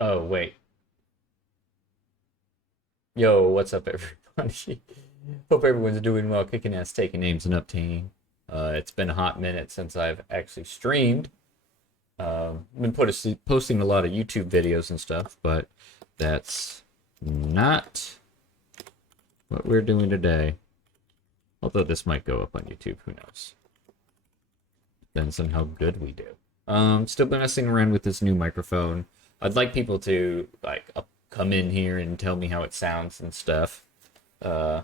Oh, wait. Yo, what's up, everybody? Hope everyone's doing well, kicking ass, taking names, and obtaining. It's been a hot minute since I've actually streamed. Been posting a lot of YouTube videos and stuff, but that's not what we're doing today. Although this might go up on YouTube, who knows? Depends on how good we do. Still been messing around with this new microphone. I'd like people to come in here and tell me how it sounds and stuff. Uh,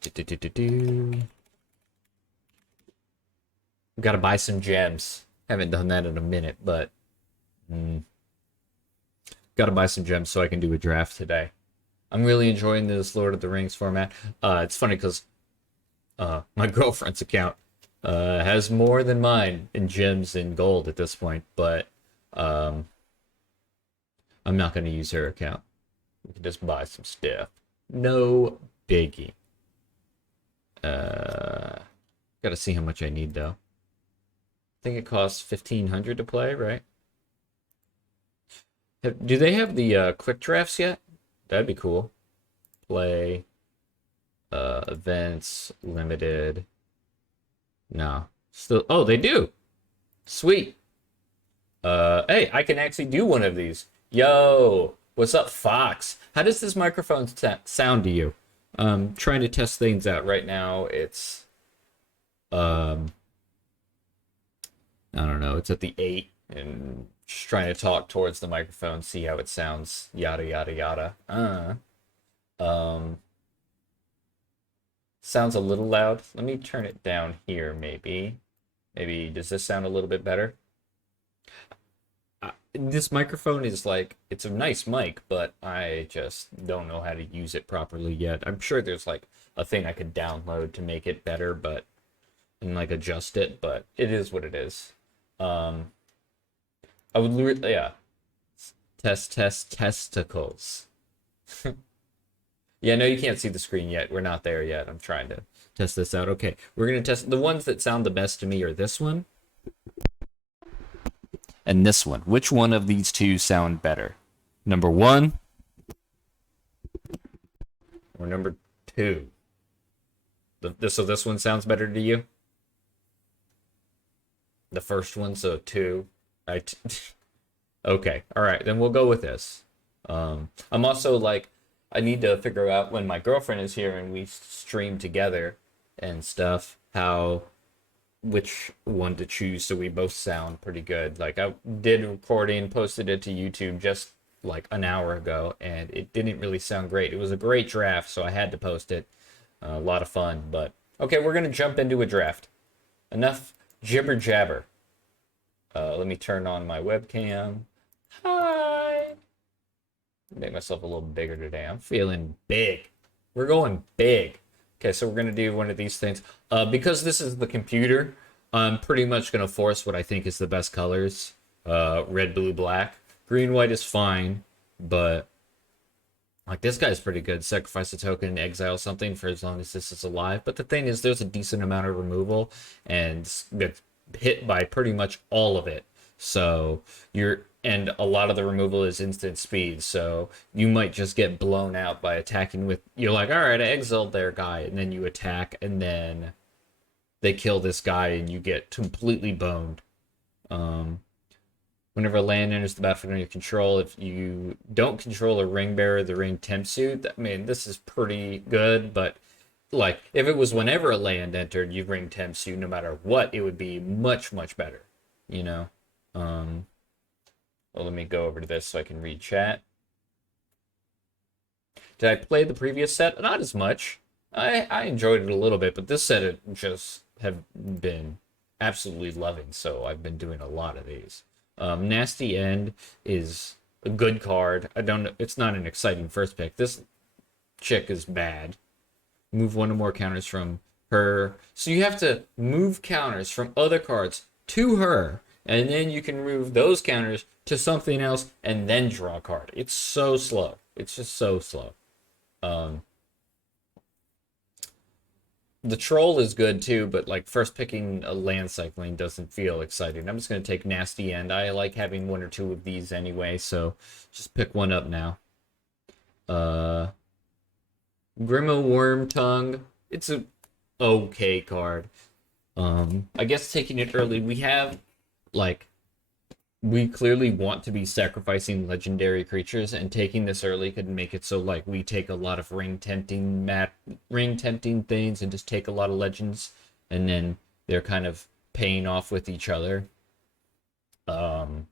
do, do, do, do, do. Gotta buy some gems. Haven't done that in a minute, but gotta buy some gems so I can do a draft today. I'm really enjoying this Lord of the Rings format. It's funny because my girlfriend's account has more than mine in gems and gold at this point, but um, I'm not going to use her account. We can just buy some stuff. No biggie. Gotta see how much I need though. I think it costs 1,500 to play, right? Do they have the quick drafts yet? That'd be cool. Play, events, limited. No. Still, oh, they do. Sweet. Hey, I can actually do one of these. Yo, what's up, Fox? How does this microphone sound to you? Trying to test things out right now. It's, um, I don't know. It's at the 8 and just trying to talk towards the microphone, see how it sounds. Yada yada yada. Um, Sounds a little loud. Let me turn it down here, maybe. Maybe does this sound a little bit better? This microphone is like it's a nice mic, but I just don't know how to use it properly yet. I'm sure there's like a thing I could download to make it better, but and like adjust it, but it is what it is. Um, I would yeah, test testicles. Yeah, no, you can't see the screen yet. We're not there yet. I'm trying to test this out. Okay, we're gonna test the ones that sound the best to me are this one and this one. Which one of these two sound better? Number one or number two? So this one sounds better to you? The first one, so two. I okay, all right, then we'll go with this. I'm also like, I need to figure out when my girlfriend is here and we stream together and stuff, how which one to choose so we both sound pretty good. Like I did recording, posted it to YouTube just like an hour ago, and it didn't really sound great. It was a great draft, so I had to post it. A lot of fun, but okay, we're gonna jump into a draft. Enough jibber jabber. Let me turn on my webcam. Hi. Make myself a little bigger today. I'm feeling big. We're going big. Okay, so we're gonna do one of these things. Because this is the computer, I'm pretty much gonna force what I think is the best colors. Red, blue, black. Green, white is fine, but like this guy's pretty good. Sacrifice a token, exile something for as long as this is alive. But the thing is, there's a decent amount of removal, and it's hit by pretty much all of it. So and a lot of the removal is instant speed. So you might just get blown out by attacking with. You're like, all right, I exiled their guy, and then you attack, and then they kill this guy, and you get completely boned. Um, Whenever a land enters the battlefield under your control, if you don't control a ring bearer, the ring tempts you. I mean, this is pretty good, but like if it was whenever a land entered, you ring tempts you, no matter what, it would be much, much better, you know? Um, well, let me go over to this so I can read chat. Did I play the previous set? Not as much. I enjoyed it a little bit, but this set it just have been absolutely loving, so I've been doing a lot of these. Nasty End is a good card. I don't know. It's not an exciting first pick. This chick is bad. Move one or more counters from her. So you have to move counters from other cards to her, and then you can move those counters to something else and then draw a card. It's so slow. It's just so slow. Um, The troll is good too, but like first picking a land cycling doesn't feel exciting. I'm just gonna take Nasty End. I like having one or two of these anyway, so just pick one up now. Uh, Grimo Worm Tongue. It's a okay card. I guess taking it early, we have like we clearly want to be sacrificing legendary creatures, and taking this early could make it so like we take a lot of ring tempting things and just take a lot of legends, and then they're kind of paying off with each other. Um,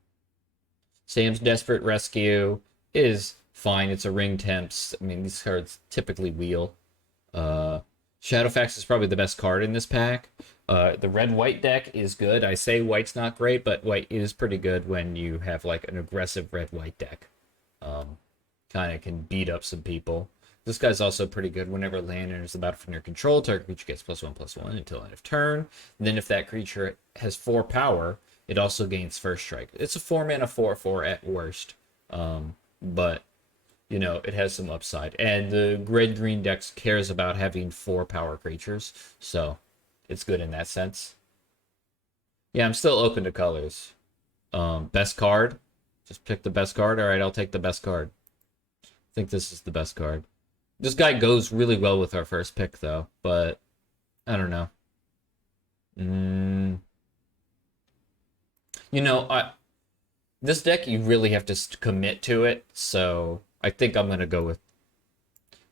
Sam's Desperate Rescue is fine. It's a ring temps. I mean, these cards typically wheel. Shadowfax is probably the best card in this pack. The red-white deck is good. I say white's not great, but white is pretty good when you have like an aggressive red-white deck. Kind of can beat up some people. This guy's also pretty good whenever land enters the battlefield under control. Target creature gets +1/+1 until end of turn. And then if that creature has 4 power, it also gains first strike. It's a 4-mana 4/4 at worst. But you know, it has some upside. And the red-green deck cares about having 4 power creatures, so it's good in that sense. Yeah, I'm still open to colors. Best card? Just pick the best card? Alright, I'll take the best card. I think this is the best card. This guy goes really well with our first pick, though, but I don't know. You know, this deck, you really have to commit to it, so I think I'm going to go with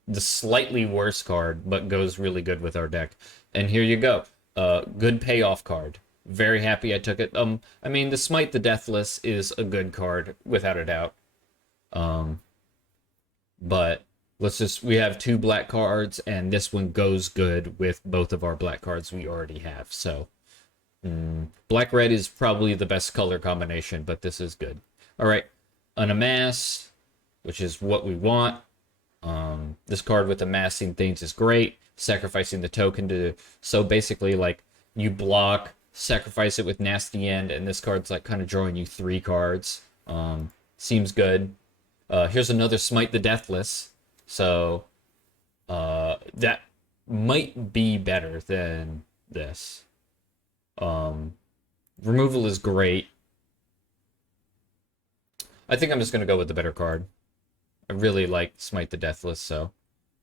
the slightly worse card, but goes really good with our deck. And here you go. Good payoff card. Very happy I took it. I mean, the Smite the Deathless is a good card, without a doubt. But we have 2 black cards, and this one goes good with both of our black cards we already have. So, black-red is probably the best color combination, but this is good. All right, Unamass, which is what we want. This card with amassing things is great. Sacrificing the token to... So basically, like, you block, sacrifice it with Nasty End, and this card's, like, kind of drawing you 3 cards. Seems good. Here's another Smite the Deathless. So, that might be better than this. Removal is great. I think I'm just going to go with the better card. I really like Smite the Deathless, so...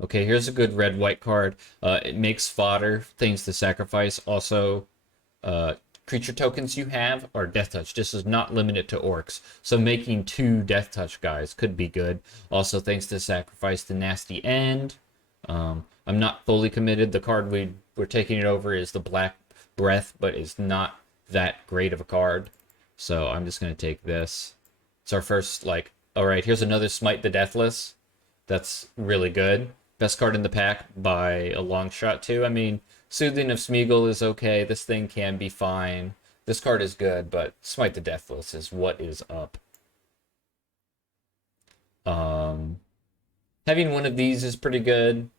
Okay, here's a good red-white card. It makes fodder, things to sacrifice. Also, creature tokens you have are Death Touch. This is not limited to orcs. So making 2 Death Touch guys could be good. Also, things to sacrifice the Nasty End. I'm not fully committed. The card we're taking it over is the Black Breath, but it's not that great of a card. So I'm just going to take this. It's our first, like... Alright, here's another Smite the Deathless. That's really good. Best card in the pack by a long shot, too. I mean, Soothing of Smeagol is okay. This thing can be fine. This card is good, but Smite the Deathless is what is up. Having one of these is pretty good.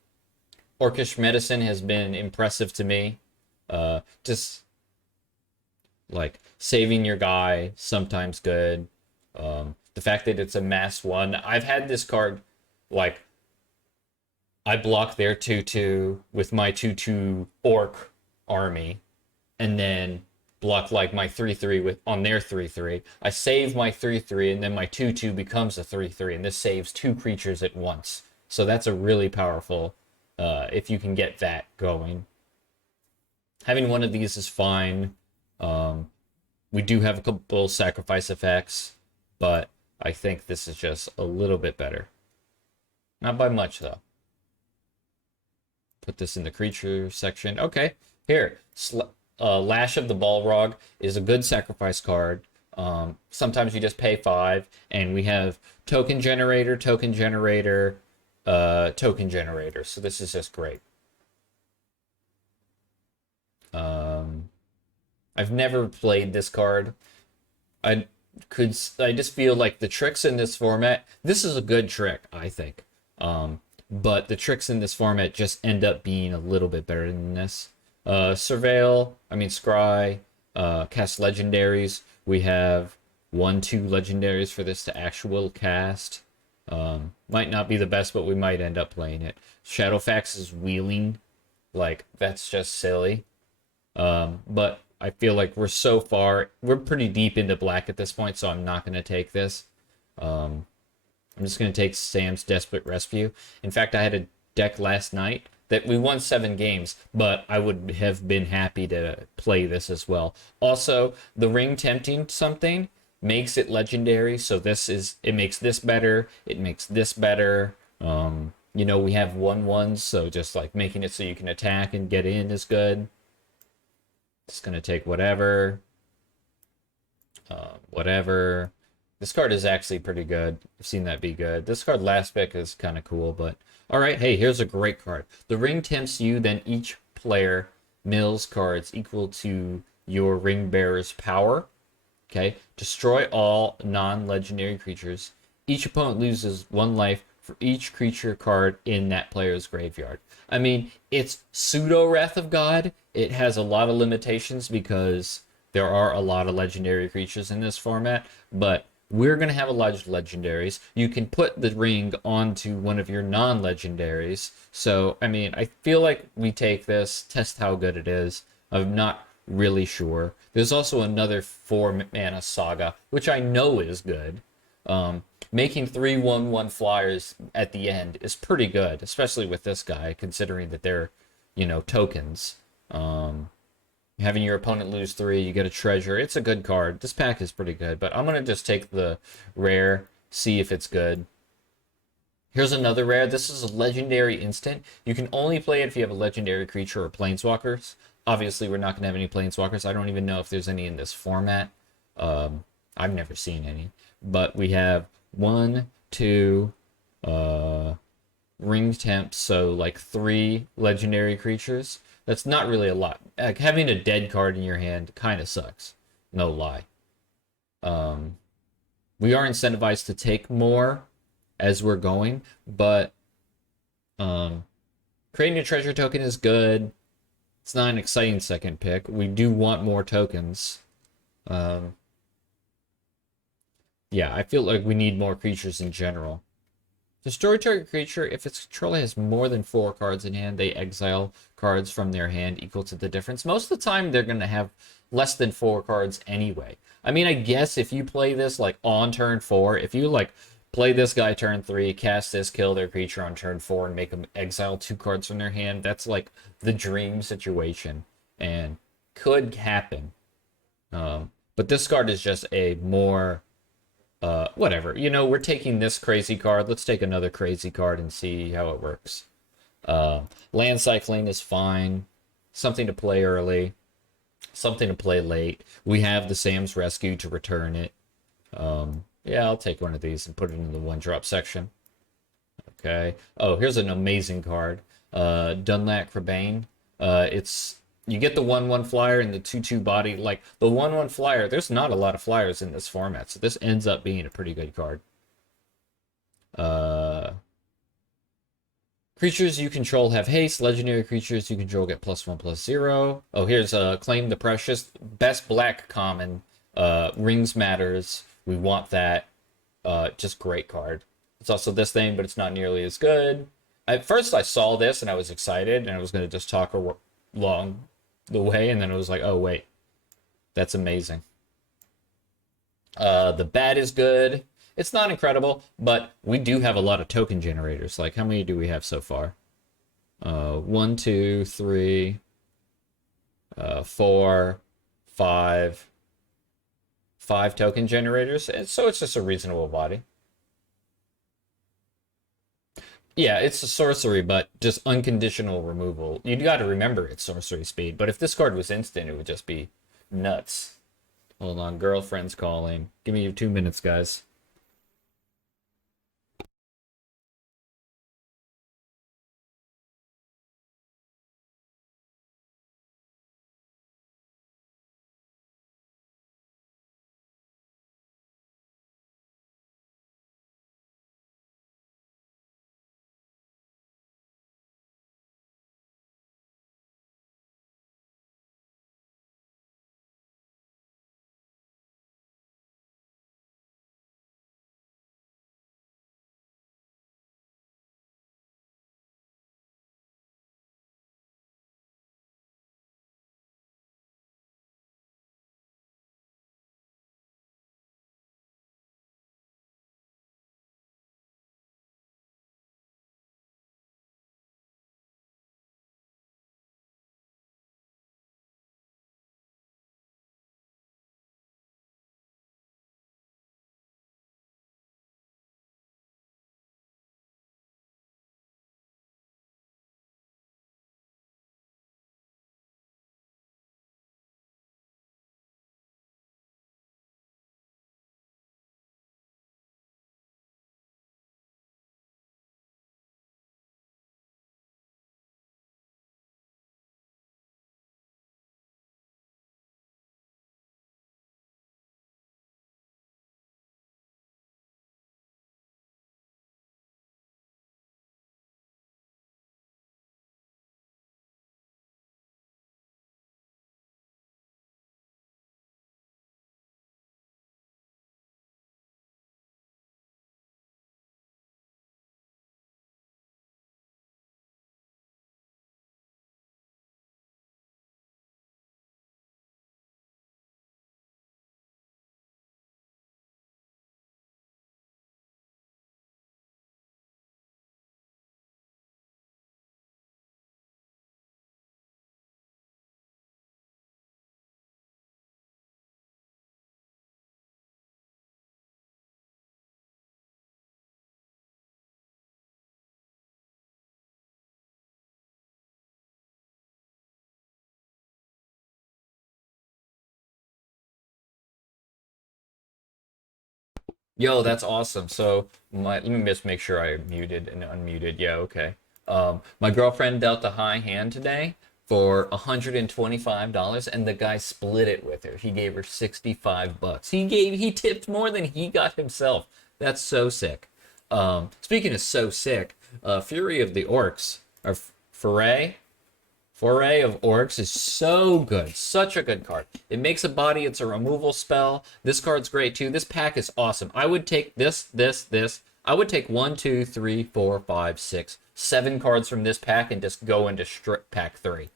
Orcish Medicine has been impressive to me. Just, like, saving your guy, sometimes good. The fact that it's a mass 1. I've had this card, like, I block their 2/2 with my 2/2 orc army, and then block, like, my 3/3 on their 3/3. I save my 3/3, and then my 2/2 becomes a 3/3, and this saves 2 creatures at once. So that's a really powerful, if you can get that going. Having one of these is fine. We do have a couple sacrifice effects, but I think this is just a little bit better. Not by much, though. Put this in the creature section. Okay, here. Lash of the Balrog is a good sacrifice card. Sometimes you just pay 5, and we have token generator, token generator, token generator. So this is just great. I've never played this card. I just feel like the tricks in this format, this is a good trick, I think. But the tricks in this format just end up being a little bit better than this. Scry, cast legendaries. We have 1-2 legendaries for this to actual cast. Might not be the best, but we might end up playing it. Shadowfax is wheeling. Like, that's just silly. But I feel like we're pretty deep into black at this point, so I'm not going to take this. Um, I'm just going to take Sam's Desperate Rescue. In fact, I had a deck last night that we won 7 games, but I would have been happy to play this as well. Also, the ring tempting something makes it legendary, so it makes this better, it makes this better. We have 1/1s, so just like making it so you can attack and get in is good. Just gonna take whatever. Whatever. This card is actually pretty good. I've seen that be good. This card last pick is kind of cool, but all right. Hey, here's a great card. The ring tempts you, then each player mills cards equal to your ring bearer's power. Okay. Destroy all non-legendary creatures. Each opponent loses 1 life for each creature card in that player's graveyard. I mean, it's pseudo Wrath of God. It has a lot of limitations because there are a lot of legendary creatures in this format, but we're going to have a lot of legendaries. You can put the ring onto one of your non-legendaries. So, I mean, I feel like we take this, test how good it is. I'm not really sure. There's also another 4-mana Saga, which I know is good. Making 3/1/1 flyers at the end is pretty good, especially with this guy, considering that they're, tokens. Having your opponent lose 3, you get a treasure. It's a good card. This pack is pretty good, but I'm going to just take the rare, see if it's good. Here's another rare. This is a legendary instant. You can only play it if you have a legendary creature or planeswalkers. Obviously, we're not going to have any planeswalkers. I don't even know if there's any in this format. I've never seen any. But we have 1, 2, ring temps, so like 3 legendary creatures. That's not really a lot. Like, having a dead card in your hand kind of sucks. No lie. We are incentivized to take more as we're going, but creating a treasure token is good. It's not an exciting second pick. We do want more tokens. Yeah, I feel like we need more creatures in general. Destroy target creature. If its controller has more than 4 cards in hand, they exile cards from their hand equal to the difference. Most of the time, they're going to have less than 4 cards anyway. I mean, I guess if you play this like on turn 4, if you like play this guy turn 3, cast this, kill their creature on turn 4, and make them exile 2 cards from their hand, that's like the dream situation and could happen. But this card is just a more whatever. We're taking this crazy card. Let's take another crazy card and see how it works. Land cycling is fine. Something to play early. Something to play late. We have the Sam's Rescue to return it. Yeah, I'll take one of these and put it in the 1-drop section. Okay. Oh, here's an amazing card. Dunlap Crabane. You get the 1/1 flyer and the 2/2 body. Like, the 1/1 flyer, there's not a lot of flyers in this format, so this ends up being a pretty good card. Creatures you control have haste. Legendary creatures you control get +1/+0. Oh, here's Claim the Precious. Best black common. Rings matters. We want that. Just great card. It's also this thing, but it's not nearly as good. At first, I saw this and I was excited, and I was going to just talk along the way, and then it was like, oh wait, that's amazing. The bat is good. It's not incredible, but we do have a lot of token generators. Like, how many do we have so far? 1, 2, 3, 4, 5. 5 token generators, and so it's just a reasonable body. Yeah, it's a sorcery, but just unconditional removal. You got to remember it's sorcery speed, but if this card was instant, it would just be nuts. Hold on, girlfriend's calling. Give me your 2 minutes, guys. Yo, that's awesome. So let me just make sure I muted and unmuted. Yeah, okay. My girlfriend dealt the high hand today for $125, and the guy split it with her. He gave her 65 bucks. He tipped more than he got himself. That's so sick. Speaking of so sick, Fury of the Orcs, or Foray, Foray of Orcs is so good. Such a good card. It makes a body. It's a removal spell. This card's great too. This pack is awesome. I would take this. I would take 1, 2, 3, 4, 5, 6, 7 cards from this pack and just go into strip pack 3.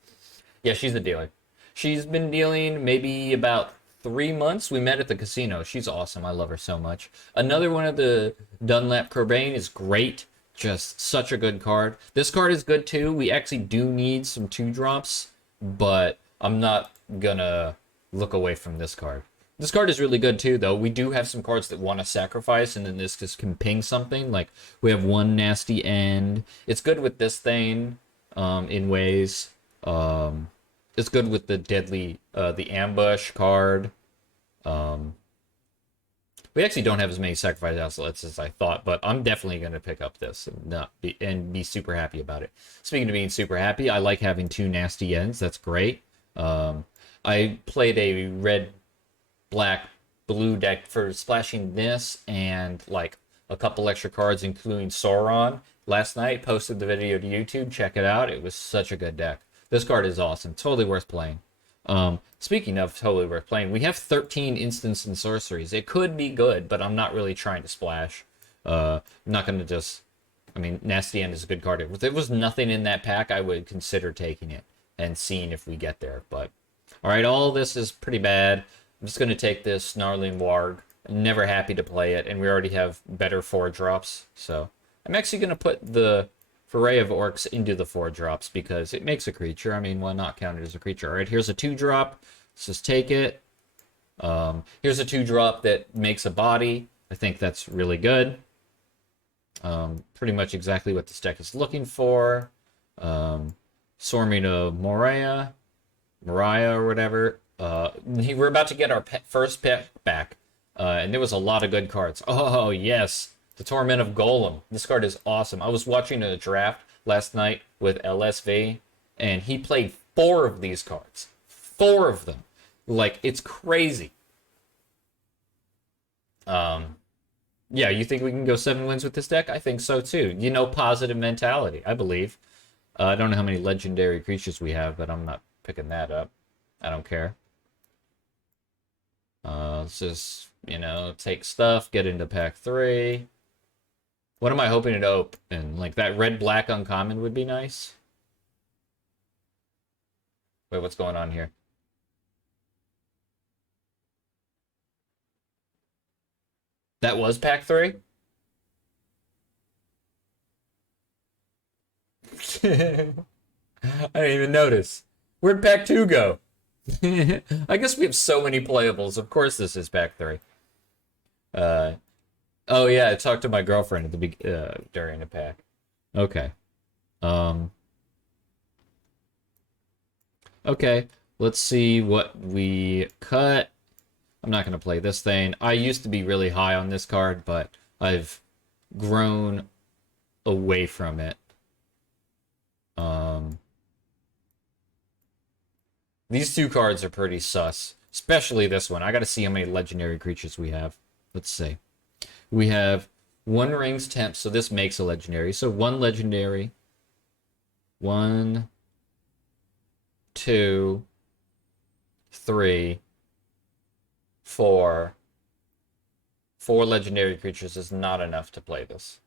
Yeah, she's a dealer. She's been dealing maybe about 3 months. We met at the casino. She's awesome. I love her so much. Another one of the Dunlap Corbane is great. Just such a good card. This card is good too. We actually do need some 2-drops, but I'm not gonna look away from this card. This card is really good too, though. We do have some cards that want to sacrifice, and then this just can ping something. Like we have one nasty end. It's good with this thing, in ways. It's good with the ambush card. Um, we actually don't have as many sacrifice outlets as I thought, but I'm definitely going to pick up this and be super happy about it. Speaking of being super happy, I like having 2 nasty ends. That's great. I played a red, black, blue deck for splashing this and like a couple extra cards, including Sauron. Last night, posted the video to YouTube. Check it out. It was such a good deck. This card is awesome. Totally worth playing. Speaking of totally worth playing, we have 13 instants and sorceries. It could be good, but I'm not really trying to splash. I'm not going to just... I mean, Nasty End is a good card. If there was nothing in that pack, I would consider taking it and seeing if we get there. But, alright, all this is pretty bad. I'm just going to take this Snarling Warg. I'm never happy to play it, and we already have better 4-drops. So, I'm actually going to put the Foray of Orcs into the 4-drops because it makes a creature. I mean, why not count it as a creature? All right, here's a 2-drop. Let's just take it. Here's a 2-drop that makes a body. I think that's really good. Pretty much exactly what this deck is looking for. Storming of Moriah or whatever. We're about to get our first pick back. And there was a lot of good cards. Oh, yes. The Torment of Golem. This card is awesome. I was watching a draft last night with LSV, and he played 4 of these cards. 4 of them. Like, it's crazy. Yeah, you think we can go 7 wins with this deck? I think so, too. You know, positive mentality, I believe. I don't know how many legendary creatures we have, but I'm not picking that up. I don't care. Let's just, take stuff, get into pack 3. What am I hoping to open? Like, that red-black uncommon would be nice. Wait, what's going on here? That was pack 3? I didn't even notice. Where'd pack 2 go? I guess we have so many playables. Of course this is pack 3. Oh yeah, I talked to my girlfriend at the during the pack. Okay. Okay, let's see what we cut. I'm not gonna play this thing. I used to be really high on this card, but I've grown away from it. These 2 cards are pretty sus, especially this one. I gotta see how many legendary creatures we have. Let's see. We have 1 Rings Temp, so this makes a legendary. So 1 legendary. 1, 2, 3, 4. 4 legendary creatures is not enough to play this.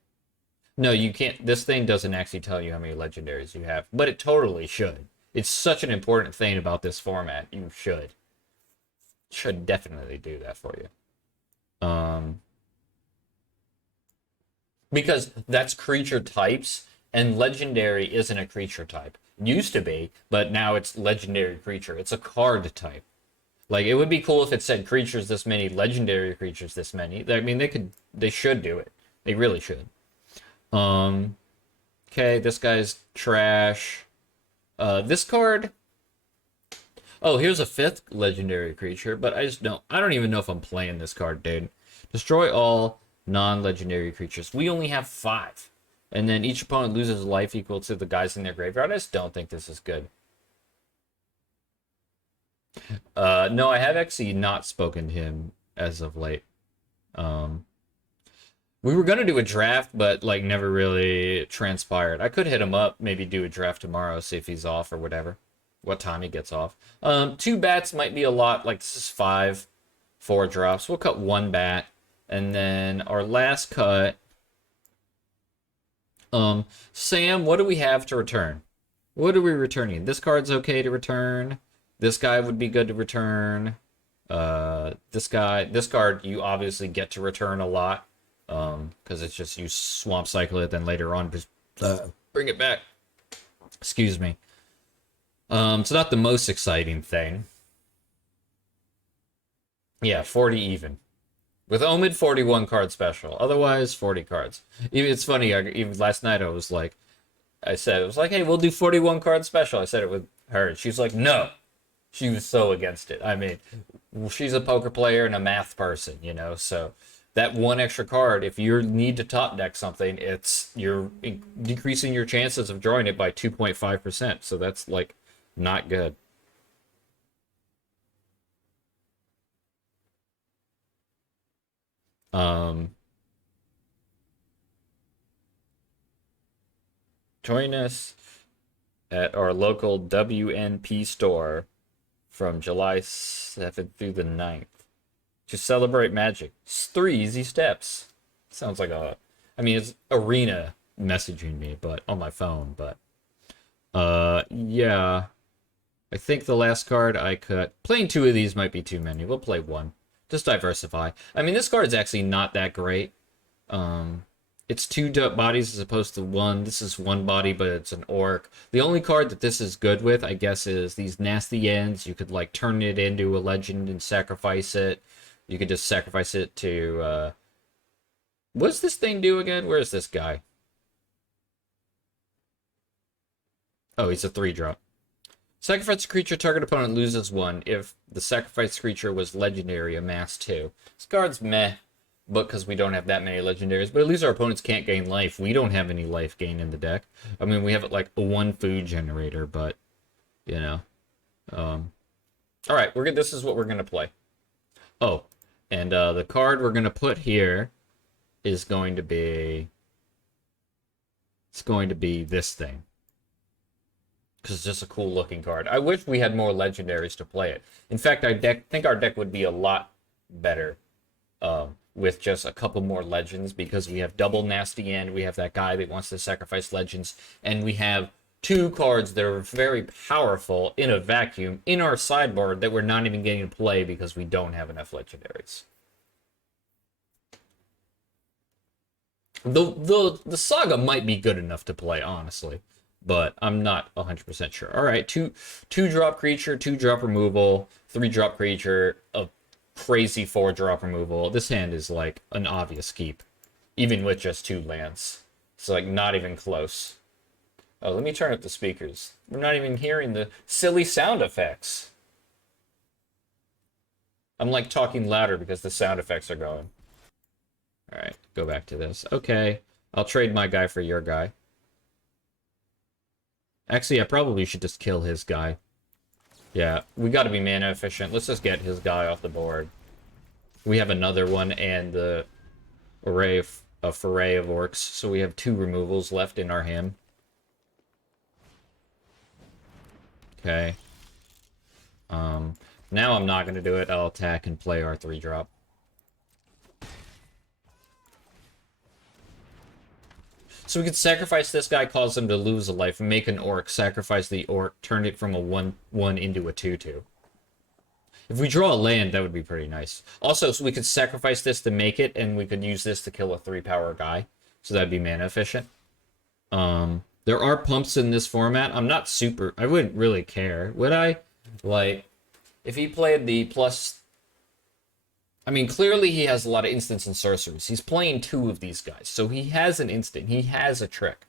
No, you can't. This thing doesn't actually tell you how many legendaries you have, but it totally should. It's such an important thing about this format. You should. Should definitely do that for you. Because that's creature types, and legendary isn't a creature type. Used to be, but now it's legendary creature. It's a card type. Like, it would be cool if it said creatures this many, legendary creatures this many. I mean, they should do it. They really should. Okay, this guy's trash. This card... Oh, here's a 5th legendary creature, but I don't even know if I'm playing this card, dude. Destroy all non-legendary creatures. We only have 5. And then each opponent loses life equal to the guys in their graveyard. I just don't think this is good. No, I have actually not spoken to him as of late. We were gonna do a draft, but like never really transpired. I could hit him up, maybe do a draft tomorrow, see if he's off or whatever. What time he gets off. 2 bats might be a lot. Like this is 5, 4 drops. We'll cut 1 bat, and then our last cut. Sam, what do we have to return? What are we returning? This card's okay to return. This guy would be good to return. This card you obviously get to return a lot. Because it's just you swamp cycle it, then later on just bring it back. Excuse me. It's not the most exciting thing. Yeah, 40 even. With Omid, 41 card special. Otherwise, 40 cards. It's funny, even last night I said, it was like, hey, we'll do 41 card special. I said it with her. She's like, no. She was so against it. I mean, she's a poker player and a math person, you know, so that 1 extra card, if you need to top deck something, you're decreasing your chances of drawing it by 2.5%. So that's like not good. Join us at our local WNP store from July 7th through the 9th to celebrate magic. It's 3 easy steps. Sounds like it's Arena messaging me, but on my phone, but yeah. I think the last card I cut, playing 2 of these might be too many. We'll play 1. Just diversify. I mean, this card's actually not that great. It's 2 bodies as opposed to 1. This is 1 body, but it's an orc. The only card that this is good with, I guess, is these nasty ends. You could like turn it into a legend and sacrifice it. You could just sacrifice it to what's this thing do again? Where's this guy? Oh, he's a 3-drop. Sacrifice a creature, target opponent loses 1. If the sacrificed creature was legendary, amass 2. This card's meh, but because we don't have that many legendaries. But at least our opponents can't gain life. We don't have any life gain in the deck. I mean, we have like a 1 food generator, but you know. All right, this is what we're gonna play. Oh, and the card we're gonna put here is going to be. It's going to be this thing. Because it's just a cool looking card. I wish we had more legendaries to play it. In fact, I think our deck would be a lot better with just a couple more legends, because we have double nasty end, we have that guy that wants to sacrifice legends, and we have 2 cards that are very powerful in a vacuum in our sideboard that we're not even getting to play because we don't have enough legendaries. The Saga might be good enough to play, honestly, but I'm not 100% sure. All right, 2-drop creature, 2-drop removal, 3-drop creature, a crazy 4-drop removal. This hand is like an obvious keep, even with just 2 lands. It's like not even close. Oh, let me turn up the speakers. We're not even hearing the silly sound effects. I'm like talking louder because the sound effects are going. All right, go back to this. Okay, I'll trade my guy for your guy. Actually, I probably should just kill his guy. Yeah, we got to be mana efficient. Let's just get his guy off the board. We have another one and the foray of orcs, so we have 2 removals left in our hand. Okay. Now I'm not going to do it. I'll attack and play our 3-drop. So we could sacrifice this guy, cause him to lose a life, make an orc, sacrifice the orc, turn it from a 1/1 into a 2/2. If we draw a land, that would be pretty nice. Also, so we could sacrifice this to make it, and we could use this to kill a 3-power guy. So that'd be mana efficient. There are pumps in this format. I wouldn't really care. Would I? Like, if he played the plus... I mean, clearly he has a lot of instants and sorceries. He's playing 2 of these guys, so he has an instant. He has a trick.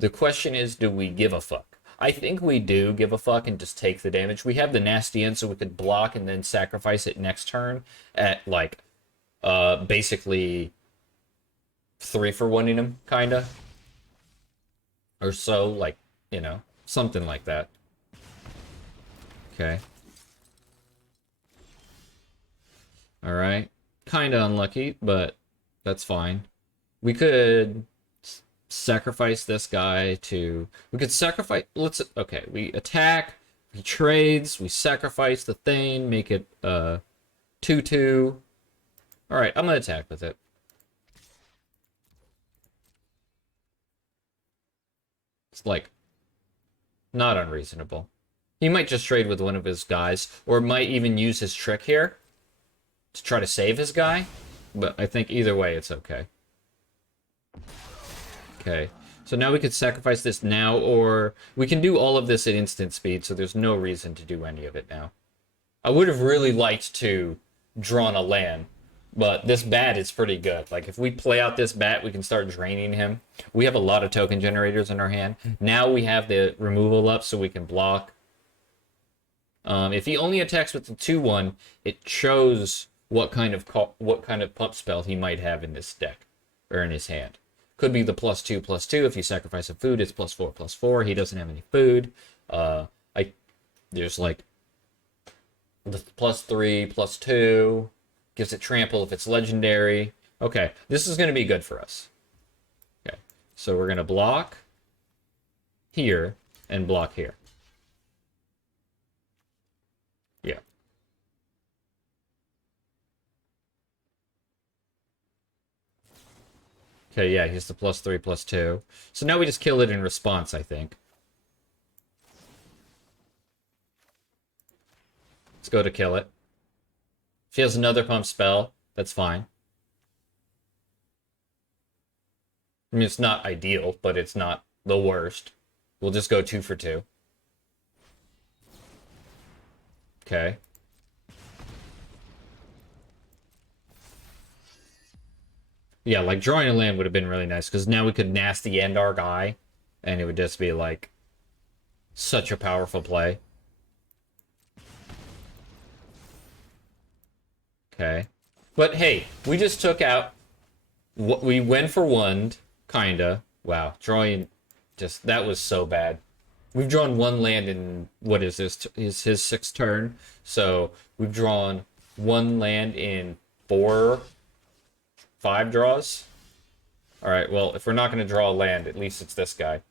The question is, do we give a fuck? I think we do give a fuck and just take the damage. We have the nasty end, so we could block and then sacrifice it next turn at, like, basically 3-for-1ing him, kinda. Or so, like, you know, something like that. Okay. Alright. Kinda unlucky, but that's fine. We could sacrifice this guy to... We could sacrifice... Okay, we attack, we trades, we sacrifice the Thane, make it 2-2. Alright, I'm gonna attack with it. It's like not unreasonable. He might just trade with one of his guys, or might even use his trick here to try to save his guy. But I think either way, it's okay. Okay, so now we could sacrifice this now, or we can do all of this at instant speed, so there's no reason to do any of it now. I would have really liked to drawn a land, but this bat is pretty good. Like, if we play out this bat, we can start draining him. We have a lot of token generators in our hand. Now we have the removal up, so we can block. If he only attacks with the 2-1, it shows what kind of pump spell he might have in this deck, or in his hand. Could be the +2/+2. If you sacrifice a food, it's +4/+4. He doesn't have any food. There's like the +3/+2. Gives it trample if it's legendary. Okay, this is going to be good for us. Okay, so we're going to block here and block here. Yeah. Okay, yeah, he's the +3/+2. So now we just kill it in response, I think. Let's go to kill it. If he has another pump spell, that's fine. I mean, it's not ideal, but it's not the worst. We'll just go 2 for 2. Okay. Yeah, like drawing a land would have been really nice, because now we could nasty end our guy, and it would just be like such a powerful play. Okay. But hey, we just took out... We went for one, kinda. Wow, drawing... Just, that was so bad. We've drawn one land in... What is this? Is his 6th turn. So, we've drawn one land in 4... 5 draws? Alright, well, if we're not going to draw a land, at least it's this guy.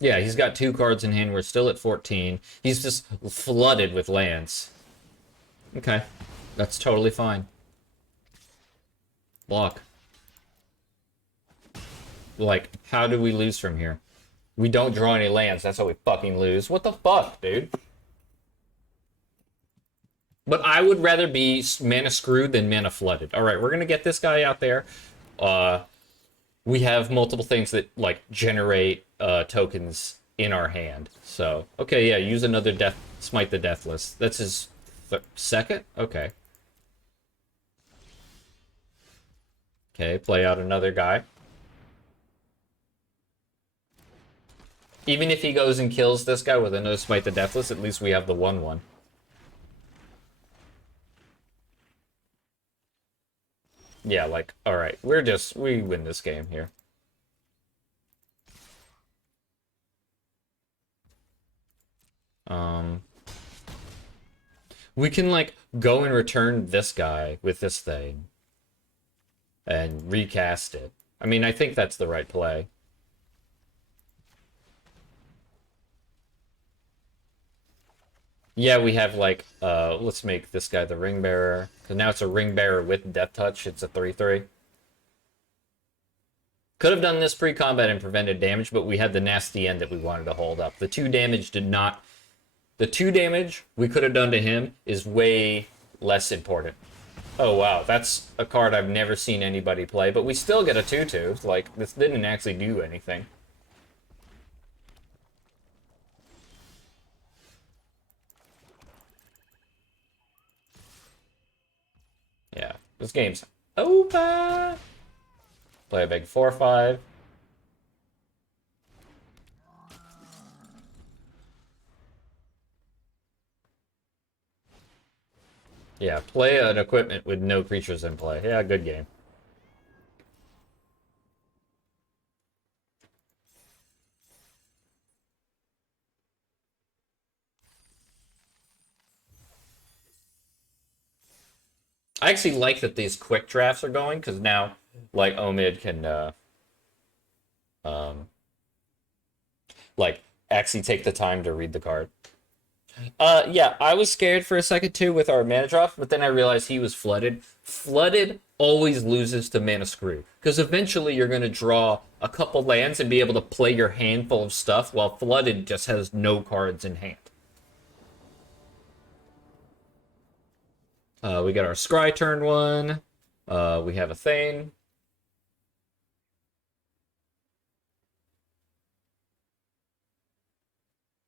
Yeah, he's got 2 cards in hand. We're still at 14. He's just flooded with lands. Okay. That's totally fine. Block. Like, how do we lose from here? We don't draw any lands. That's how we fucking lose. What the fuck, dude? But I would rather be mana screwed than mana flooded. Alright, we're gonna get this guy out there. We have multiple things that, like, generate tokens in our hand. So, okay, yeah, use another Smite the Deathless. That's his second? Okay. Okay, play out another guy. Even if he goes and kills this guy with another Smite the Deathless, at least we have the 1/1. Yeah, like, alright, we win this game here. We can, like, go and return this guy with this thing. And recast it. I mean, I think that's the right play. Yeah, we have, like, let's make this guy the Ring Bearer. Because now it's a Ring Bearer with Death Touch. It's a 3/3. Could have done this pre-combat and prevented damage, but we had the nasty end that we wanted to hold up. The 2 damage did not... The 2 damage we could have done to him is way less important. Oh, wow. That's a card I've never seen anybody play, but we still get a 2/2. Like, this didn't actually do anything. Yeah, this game's over. Play a big 4/5. Yeah, play an equipment with no creatures in play. Yeah, good game. I actually like that these quick drafts are going because now, like, Omid can, um, like, actually take the time to read the card. Yeah, I was scared for a second too with our mana drop, but then I realized he was flooded. Flooded always loses to mana screw because eventually you're going to draw a couple lands and be able to play your handful of stuff, while flooded just has no cards in hand. We got our Scry turn one. We have a Thane.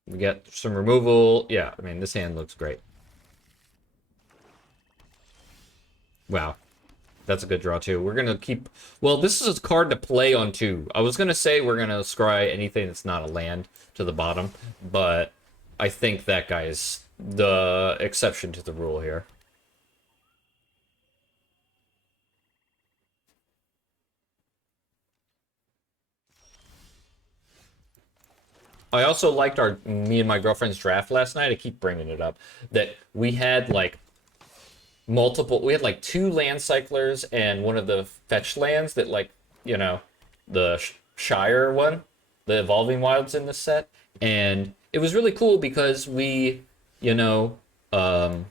We get some removal. Yeah, I mean, this hand looks great. Wow. That's a good draw, too. We're going to keep... Well, this is a card to play on, too. I was going to say we're going to scry anything that's not a land to the bottom, but I think that guy is the exception to the rule here. I also liked me and my girlfriend's draft last night. I keep bringing it up. That we had, like, we had like two land cyclers and one of the fetch lands that, like, you know, the Shire one, the Evolving Wilds in this set. And it was really cool because you know, um,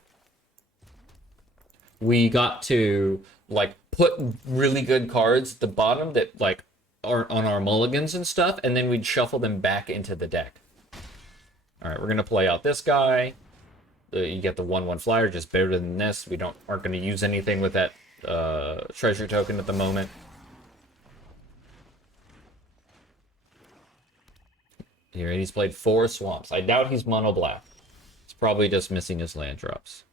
we got to, like, put really good cards at the bottom that, like, are on our mulligans and stuff, and then we'd shuffle them back into the deck. All right, we're gonna play out this guy. You get the 1/1 flyer, just better than this. We aren't going to use anything with that treasure token at the moment. Here, he's played 4 swamps. I doubt he's mono black. It's probably just missing his land drops.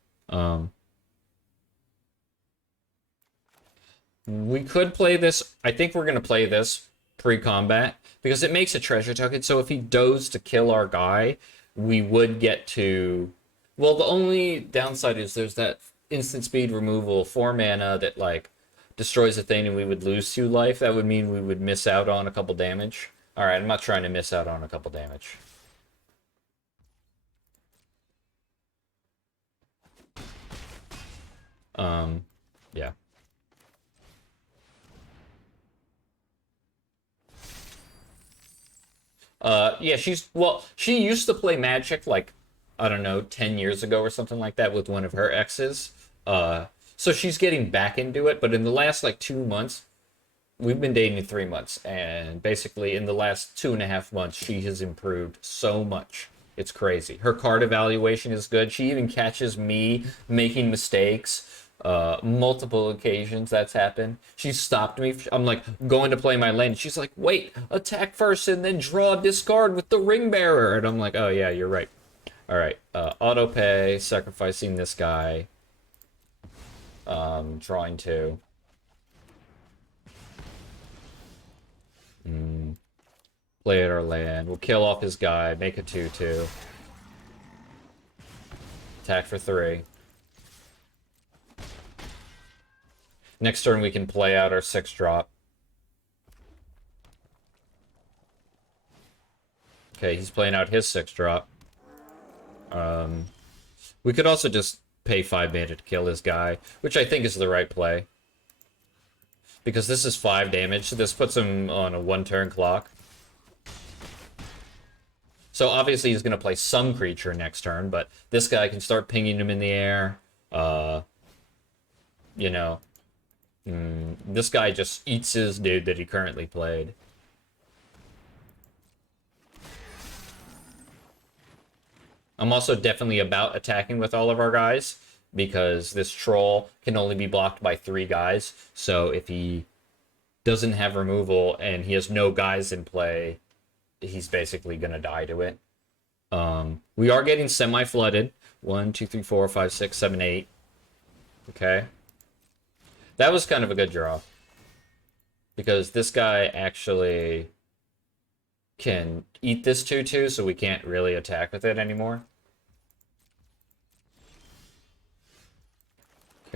We could play this. I think we're going to play this pre-combat because it makes a treasure token. So if he does to kill our guy, we would get to... Well, the only downside is there's that instant speed removal 4 mana that, like, destroys a thing and we would lose 2 life. That would mean we would miss out on a couple damage. Alright, I'm not trying to miss out on a couple damage. Yeah. Yeah, she used to play Magic, like, I don't know, 10 years ago or something like that with one of her exes. So she's getting back into it, but in the last, like, 2 months, we've been dating 3 months, and basically in the last 2.5 months, she has improved so much. It's crazy. Her card evaluation is good. She even catches me making mistakes. Multiple occasions that's happened. She stopped me. I'm like going to play my land. She's like, wait, attack first and then draw discard with the ring bearer. And I'm like, oh yeah, you're right. All right, auto pay, sacrificing this guy. Drawing 2. Play at our land. We'll kill off his guy, make a 2/2. Attack for 3. Next turn we can play out our 6-drop. Okay, he's playing out his 6-drop. We could also just pay 5 mana to kill his guy, which I think is the right play. Because this is 5 damage, so this puts him on a 1-turn clock. So obviously he's going to play some creature next turn, but this guy can start pinging him in the air. You know, this guy just eats his dude that he currently played. I'm also definitely about attacking with all of our guys, because this troll can only be blocked by 3 guys. So if he doesn't have removal and he has no guys in play, he's basically going to die to it. We are getting semi-flooded. 1, 2, 3, 4, 5, 6, 7, 8. Okay. That was kind of a good draw. Because this guy actually can eat this 2/2, so we can't really attack with it anymore.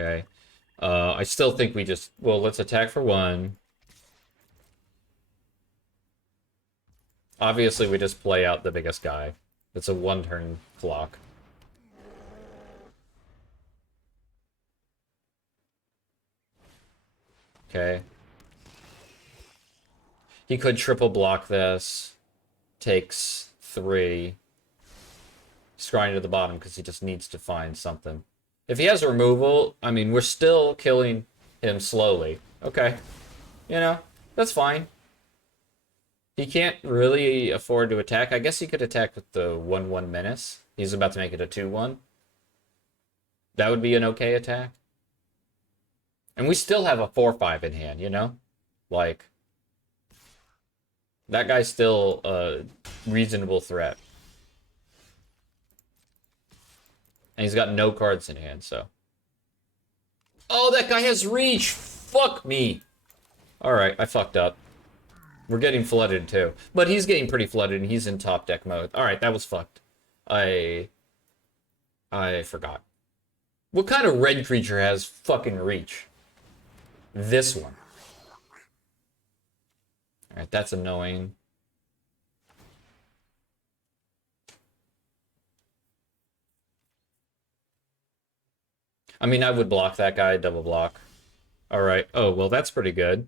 Okay. I still think we just... Well, let's attack for 1. Obviously, we just play out the biggest guy. It's a 1-turn clock. Okay. He could triple block this. Takes 3. Scrying to the bottom because he just needs to find something. If he has removal, I mean, we're still killing him slowly. Okay. You know, that's fine. He can't really afford to attack. I guess he could attack with the 1-1 menace. He's about to make it a 2-1. That would be an okay attack. And we still have a 4-5 in hand, you know? Like, that guy's still a reasonable threat. And he's got no cards in hand, so. Oh, that guy has reach! Fuck me! Alright, I fucked up. We're getting flooded, too. But he's getting pretty flooded, and he's in top deck mode. Alright, that was fucked. I forgot. What kind of red creature has fucking reach? This one. Alright, that's annoying. I mean, I would block that guy, double block. Alright, oh, well, that's pretty good.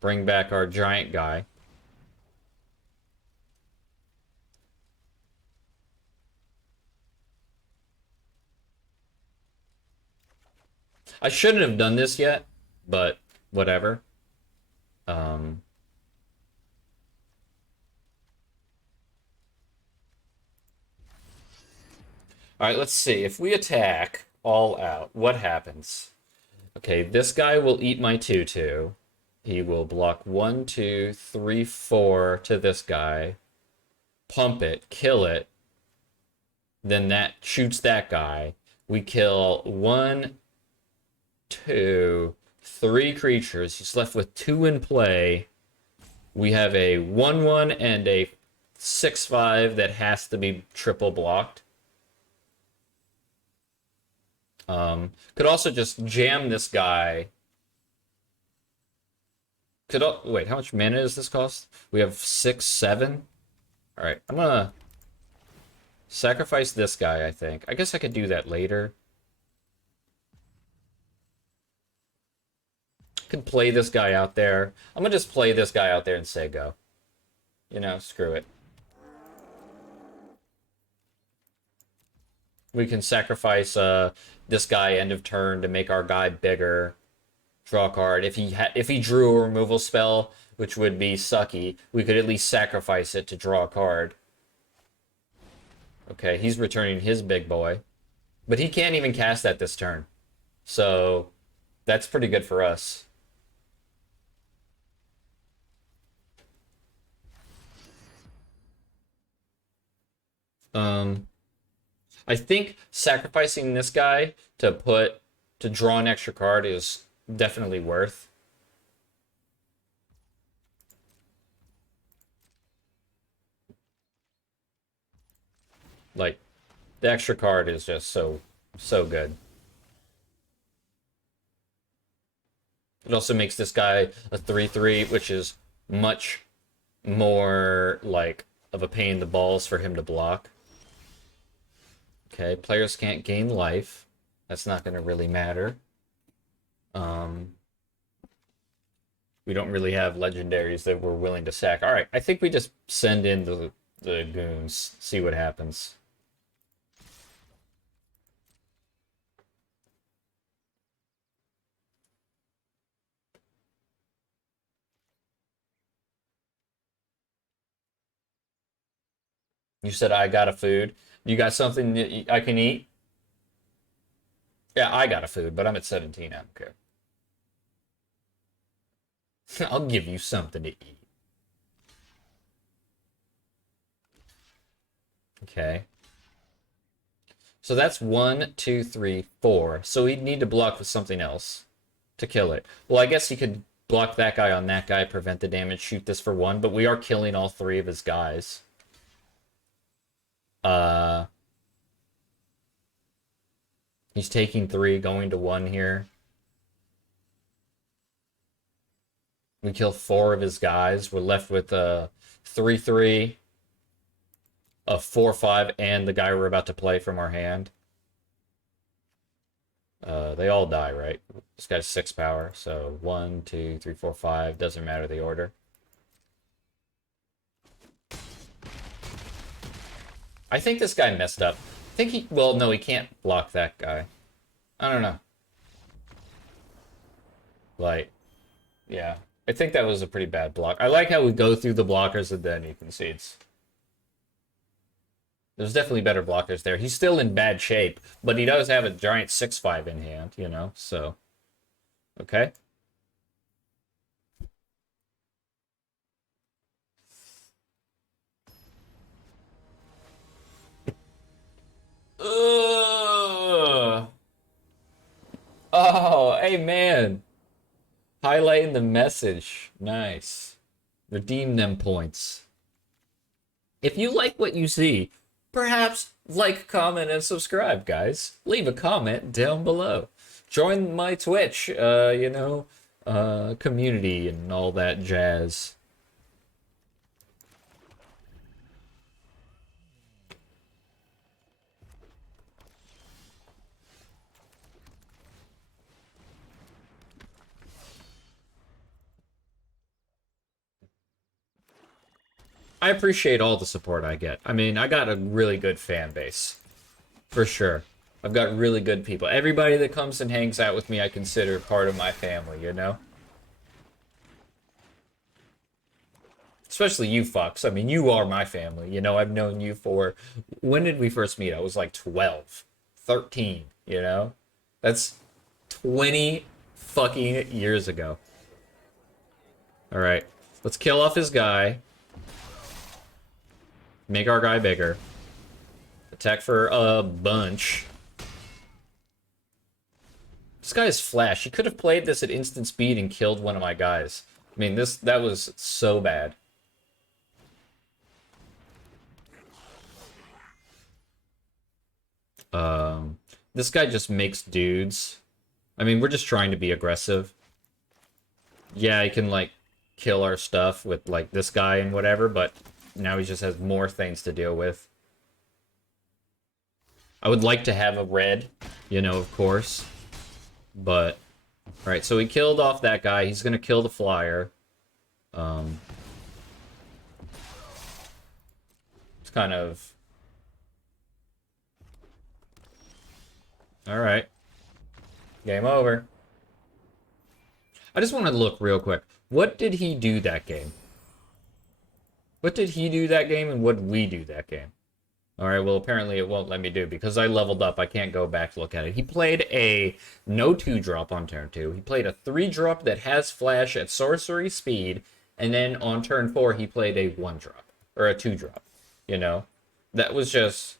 Bring back our giant guy. I shouldn't have done this yet, but whatever. Alright, let's see. If we attack all out, what happens? Okay, this guy will eat my 2/2. He will block 1, 2, 3, 4 to this guy. Pump it, kill it. Then that shoots that guy. We kill 1, 2, 3 creatures. He's left with 2 in play. We have a 1/1 and a 6/5 that has to be triple blocked. Could also just jam this guy. Wait, how much mana does this cost? We have 6, 7. All right, I'm gonna sacrifice this guy, I think. I guess I could do that later. Could play this guy out there. I'm gonna just play this guy out there and say go. You know, screw it. We can sacrifice this guy end of turn to make our guy bigger. Draw a card. If he drew a removal spell, which would be sucky, we could at least sacrifice it to draw a card. Okay, he's returning his big boy. But he can't even cast that this turn. So, that's pretty good for us. I think sacrificing this guy to draw an extra card is definitely worth. Like, the extra card is just so good. It also makes this guy a 3/3, which is much more, like, of a pain in the balls for him to block. Okay, players can't gain life. That's not going to really matter. We don't really have legendaries that we're willing to sack. All right, I think we just send in the goons, see what happens. You said I got a food. You got something that I can eat? Yeah, I got a food, but I'm at 17. I don't care. I'll give you something to eat. Okay. So that's 1, 2, 3, 4. So he'd need to block with something else to kill it. Well, I guess he could block that guy on that guy, prevent the damage, shoot this for 1, but we are killing all 3 of his guys. He's taking 3, going to 1 here. We kill 4 of his guys. We're left with a 3-3, a 4-5, and the guy we're about to play from our hand. They all die, right? This guy's 6 power, so 1, 2, 3, 4, 5. Doesn't matter the order. I think this guy messed up. I think he... Well, no, he can't block that guy. I don't know. Like, yeah. I think that was a pretty bad block. I like how we go through the blockers and then he concedes. There's definitely better blockers there. He's still in bad shape, but he does have a giant 6-5 in hand, you know, so... Okay. Ugh. Oh, hey, man. Highlighting the message. Nice. Redeem them points. If you like what you see, perhaps like, comment, and subscribe, guys. Leave a comment down below. Join my Twitch, community and all that jazz. I appreciate all the support I get. I mean, I got a really good fan base. For sure. I've got really good people. Everybody that comes and hangs out with me, I consider part of my family, you know? Especially you fucks. I mean, you are my family. You know, I've known you for... When did we first meet? I was like 12, 13, you know? That's 20 fucking years ago. Alright. Let's kill off his guy. Make our guy bigger. Attack for a bunch. This guy is Flash. He could have played this at instant speed and killed one of my guys. I mean, that was so bad. This guy just makes dudes. I mean, we're just trying to be aggressive. Yeah, he can, like, kill our stuff with, like, this guy and whatever, but now he just has more things to deal with. I would like to have a red, you know, of course. But, alright, so he killed off that guy. He's gonna kill the flyer. It's kind of... Alright. Game over. I just want to look real quick. What did he do that game? What did he do that game, and what did we do that game? Alright, well, apparently it won't let me do, because I leveled up. I can't go back to look at it. He played a no 2-drop on turn 2. He played a 3-drop that has flash at sorcery speed, and then on turn 4, he played a 1-drop. Or a 2-drop, you know? That was just...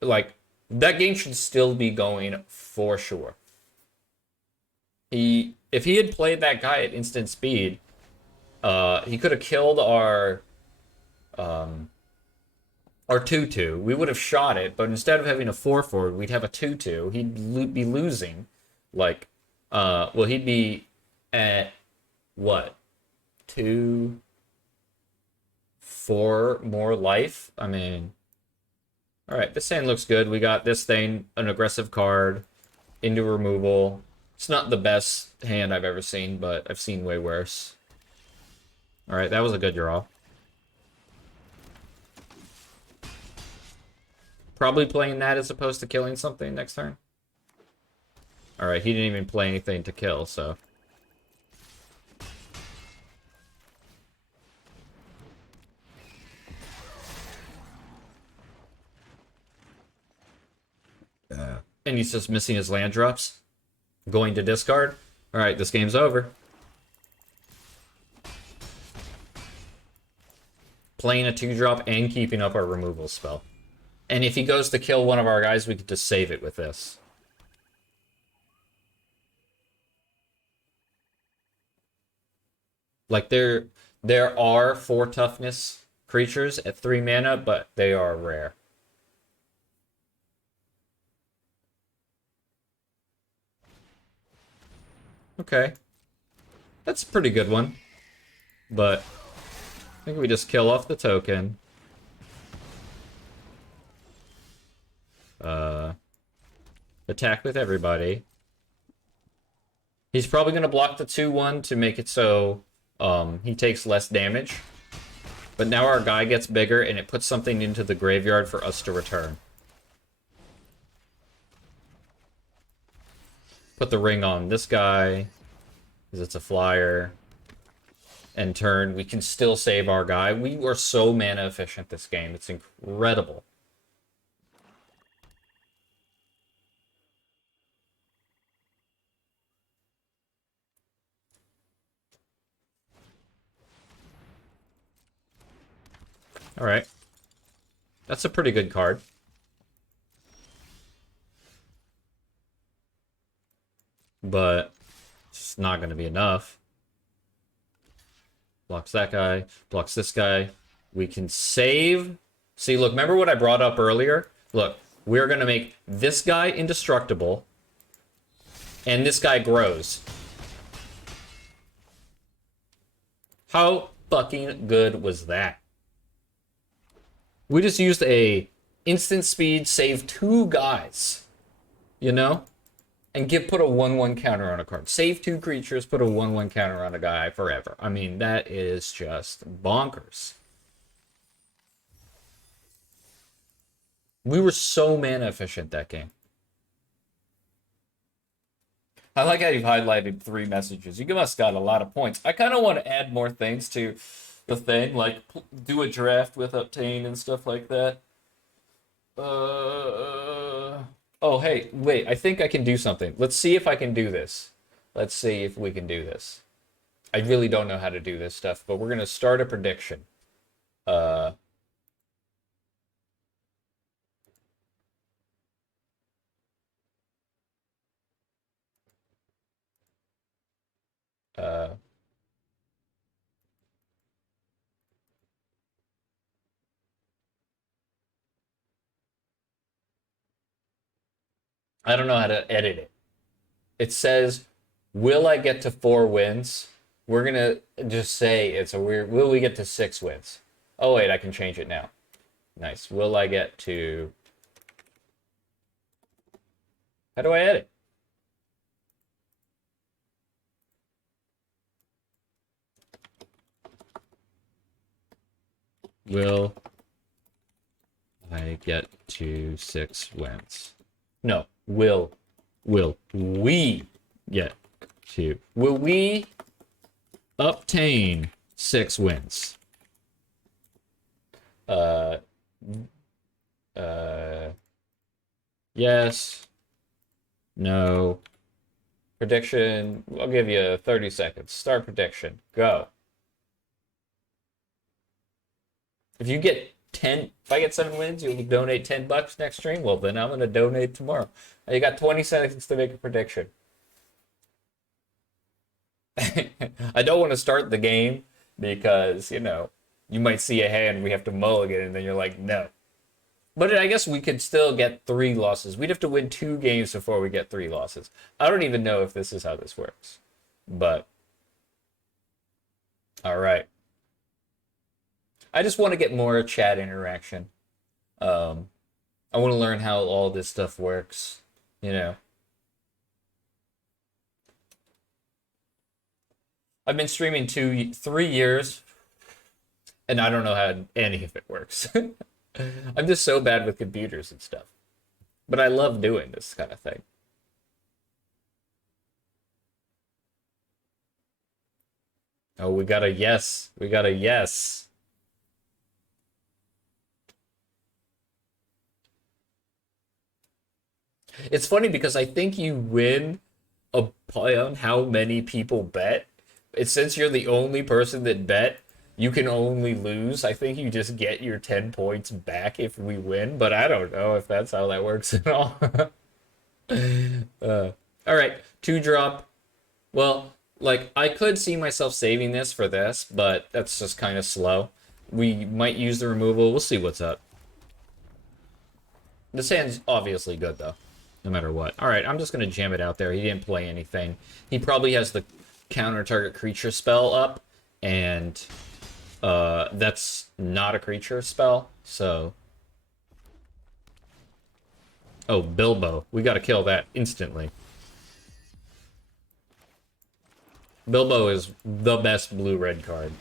Like, that game should still be going for sure. If he had played that guy at instant speed, he could have killed our 2-2. We would have shot it, but instead of having a 4-4, we'd have a 2-2. He'd be losing, like, well, he'd be at, what, 2, 4 more life? I mean, alright, this hand looks good. We got this thing, an aggressive card, into removal. It's not the best hand I've ever seen, but I've seen way worse. Alright, that was a good draw. Probably playing that as opposed to killing something next turn. Alright, he didn't even play anything to kill, so... And he's just missing his land drops. Going to discard. Alright, this game's over. Playing a 2-drop and keeping up our removal spell. And if he goes to kill one of our guys, we could just save it with this. Like, there are 4 toughness creatures at 3 mana, but they are rare. Okay. That's a pretty good one. But I think we just kill off the token. Attack with everybody. He's probably going to block the 2-1 to make it so he takes less damage. But now our guy gets bigger, and it puts something into the graveyard for us to return. Put the ring on this guy, because it's a flyer. And turn, we can still save our guy. We are so mana efficient this game. It's incredible. All right. That's a pretty good card. But it's not going to be enough. Blocks that guy. Blocks this guy. We can save. See, look, remember what I brought up earlier? Look, we're going to make this guy indestructible. And this guy grows. How fucking good was that? We just used a instant speed, save 2 guys. You know? And put a 1/1 counter on a card. Save 2 creatures, put a 1/1 counter on a guy forever. I mean, that is just bonkers. We were so mana efficient that game. I like how you've highlighted 3 messages. You must got a lot of points. I kind of want to add more things to the thing, like do a draft with Obtain and stuff like that. Oh, hey, wait, I think I can do something. Let's see if I can do this. Let's see if we can do this. I really don't know how to do this stuff, but we're going to start a prediction. I don't know how to edit it. It says, will I get to 4 wins? We're going to just say it's a weird, will we get to 6 wins? Oh, wait, I can change it now. Nice. Will I get to... How do I edit? Will I get to 6 wins? No, will we get to? Will we obtain 6 wins? Yes. No. Prediction. I'll give you 30 seconds. Start prediction. Go. If you get 10, if I get 7 wins, you'll donate $10 next stream. Well, then I'm going to donate tomorrow. You got 20 seconds to make a prediction. I don't want to start the game because, you know, you might see a hand we have to mulligan, and then you're like, no. But I guess we could still get 3 losses. We'd have to win 2 games before we get 3 losses. I don't even know if this is how this works. But, all right. I just want to get more chat interaction. I want to learn how all this stuff works, you know. I've been streaming 3 years, and I don't know how any of it works. I'm just so bad with computers and stuff. But I love doing this kind of thing. Oh, we got a yes. We got a yes. It's funny because I think you win upon how many people bet. It's since you're the only person that bet, you can only lose. I think you just get your 10 points back if we win, but I don't know if that's how that works at all. All right, 2-drop. Well, like, I could see myself saving this for this, but that's just kind of slow. We might use the removal. We'll see what's up. This hand's obviously good, though. no matter what. All right, I'm just going to jam it out there. He didn't play anything. He probably has the counter target creature spell up, and that's not a creature spell, so... Oh, Bilbo. We got to kill that instantly. Bilbo is the best blue-red card.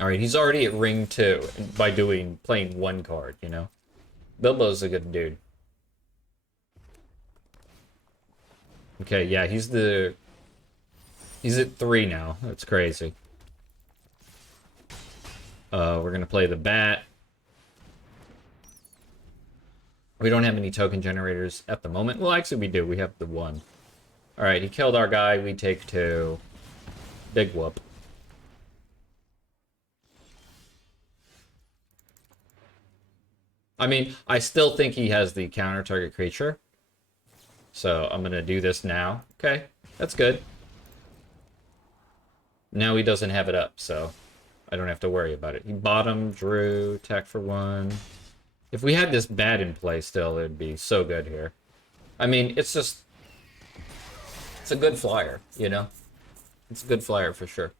Alright, he's already at ring 2 by playing one card, you know? Bilbo's a good dude. Okay, yeah, he's at 3 now. That's crazy. We're gonna play the bat. We don't have any token generators at the moment. Well, actually we do. We have the 1. Alright, he killed our guy. We take 2. Big whoop. I mean, I still think he has the counter target creature. So I'm going to do this now. Okay, that's good. Now he doesn't have it up, so I don't have to worry about it. He bottom, drew, attack for 1. If we had this bat in play still, it would be so good here. I mean, it's just... It's a good flyer, you know? It's a good flyer for sure.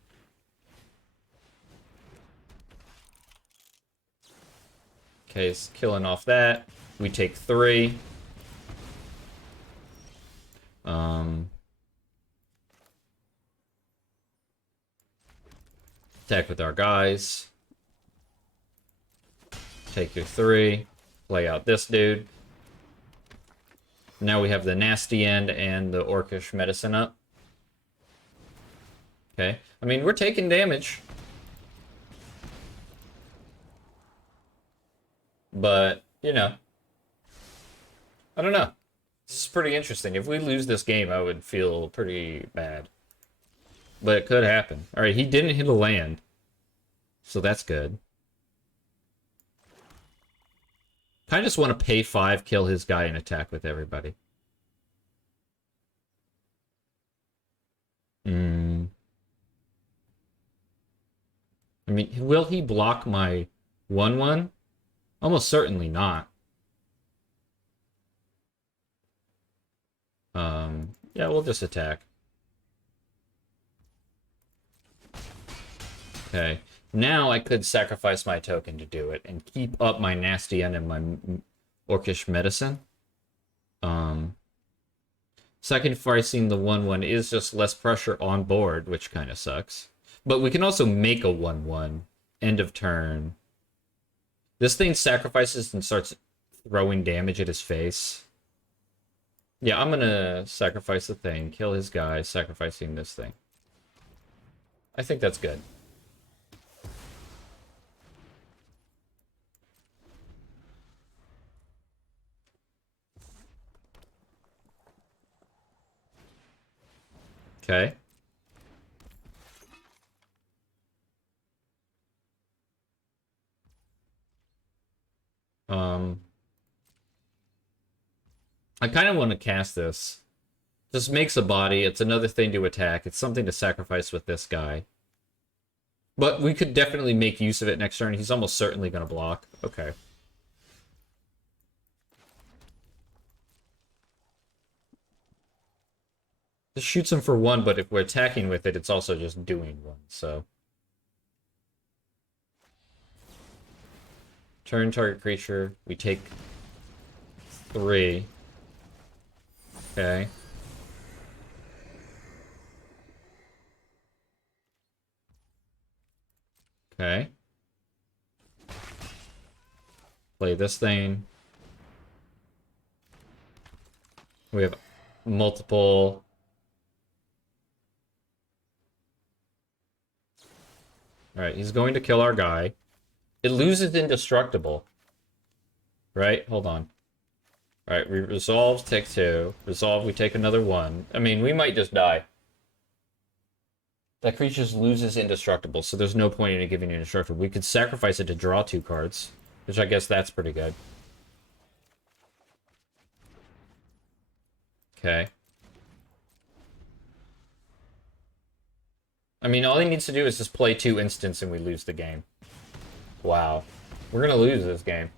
Okay, he's killing off that. We take 3. Attack with our guys. Take your 3. Play out this dude. Now we have the nasty end and the orcish medicine up. Okay. I mean, we're taking damage. But, you know. I don't know. This is pretty interesting. If we lose this game, I would feel pretty bad. But it could happen. Alright, he didn't hit a land. So that's good. I just want to pay 5, kill his guy, and attack with everybody. I mean, will he block my 1/1? Almost certainly not. Yeah, we'll just attack. Okay. Now I could sacrifice my token to do it and keep up my nasty end and my orcish medicine. Sacrificing the 1/1 is just less pressure on board, which kind of sucks. But we can also make a 1/1 end of turn. This thing sacrifices and starts throwing damage at his face. Yeah, I'm gonna sacrifice the thing, kill his guy, sacrificing this thing. I think that's good. Okay. I kind of want to cast this. Just makes a body. It's another thing to attack. It's something to sacrifice with this guy. But we could definitely make use of it next turn. He's almost certainly going to block. Okay. This shoots him for 1, but if we're attacking with it, it's also just doing 1, so... Turn target creature. We take 3. Okay. Okay. Play this thing. We have multiple... Alright, he's going to kill our guy. It loses indestructible. Right? Hold on. Alright, we resolve, take 2. Resolve, we take another 1. I mean, we might just die. That creature loses indestructible, so there's no point in it giving indestructible. We could sacrifice it to draw 2 cards, which I guess that's pretty good. Okay. I mean, all he needs to do is just play 2 instants and we lose the game. Wow. We're gonna lose this game.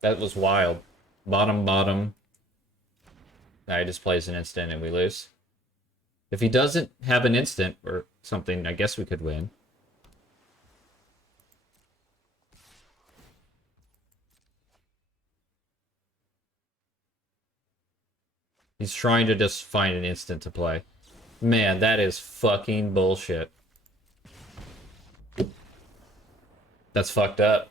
That was wild. Bottom, bottom. Now he just plays an instant and we lose. If he doesn't have an instant or something, I guess we could win. He's trying to just find an instant to play. Man, that is fucking bullshit. That's fucked up.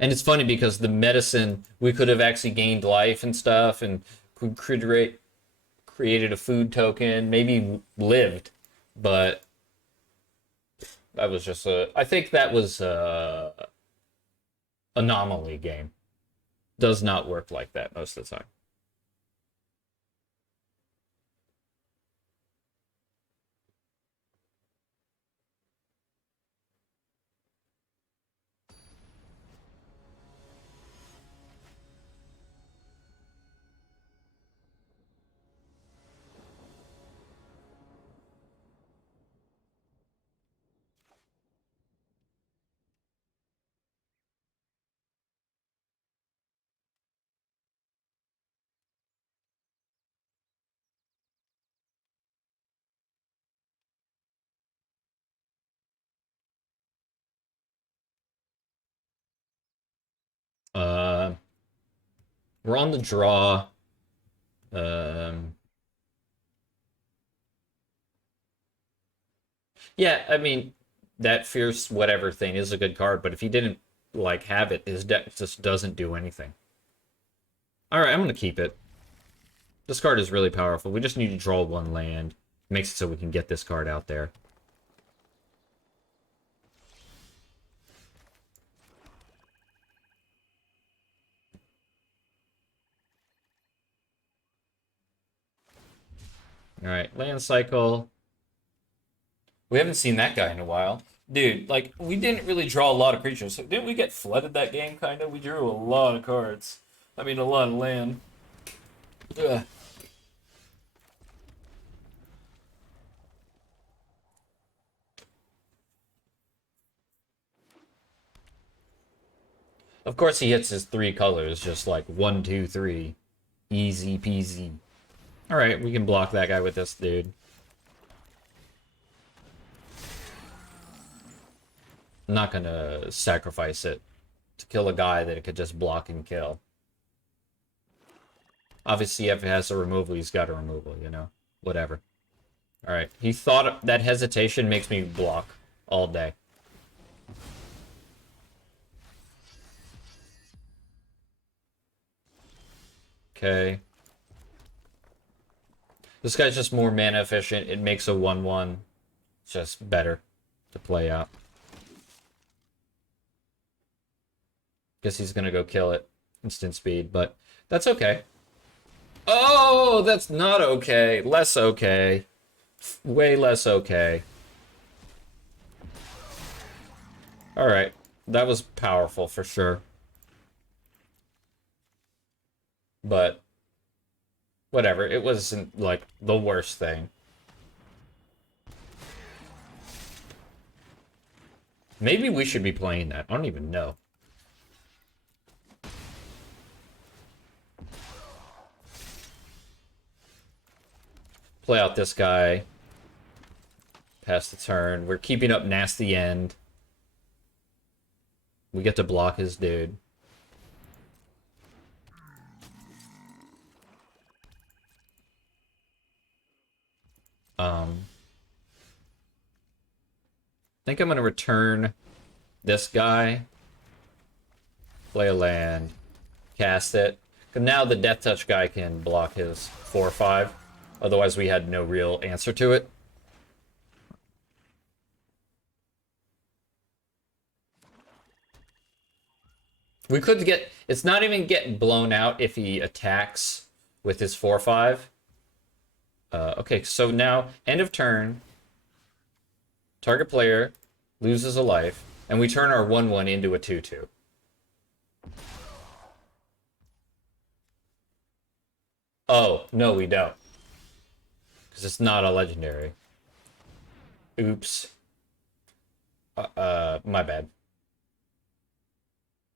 And it's funny because the medicine, we could have actually gained life and stuff and could created a food token, maybe lived, but that was just I think that was a anomaly game. Does not work like that most of the time. Uh, we're on the draw. Um, yeah, I mean that fierce whatever thing is a good card, but if he didn't like have it, his deck just doesn't do anything. All right, I'm gonna keep it. This card is really powerful. We just need to draw one land. Makes it so we can get this card out there. All right, land cycle. We haven't seen that guy in a while. Dude, like, we didn't really draw a lot of creatures. Didn't we get flooded that game, kind of? We drew a lot of cards. I mean, a lot of land. Ugh. Of course, he hits his three colors, just like 1, 2, 3. Easy peasy. Alright, we can block that guy with this dude. I'm not gonna sacrifice it to kill a guy that it could just block and kill. Obviously, if it has a removal, he's got a removal, you know? Whatever. Alright, he thought that hesitation makes me block all day. Okay. This guy's just more mana efficient. It makes a 1/1 just better to play out. Guess he's gonna go kill it. Instant speed, but that's okay. Oh, that's not okay. Less okay. Way less okay. Alright. That was powerful for sure. But whatever. It wasn't like the worst thing. Maybe we should be playing that. I don't even know. Play out this guy. Pass the turn. We're keeping up nasty end. We get to block his dude. I think I'm gonna return this guy. Play a land. Cast it. Cause now the Death Touch guy can block his 4/5. Otherwise we had no real answer to it. We could get... It's not even getting blown out if he attacks with his 4/5. Okay, so now, end of turn. Target player loses a life. And we turn our 1/1 into a 2/2. Oh, no, we don't. Because it's not a legendary. Oops. My bad.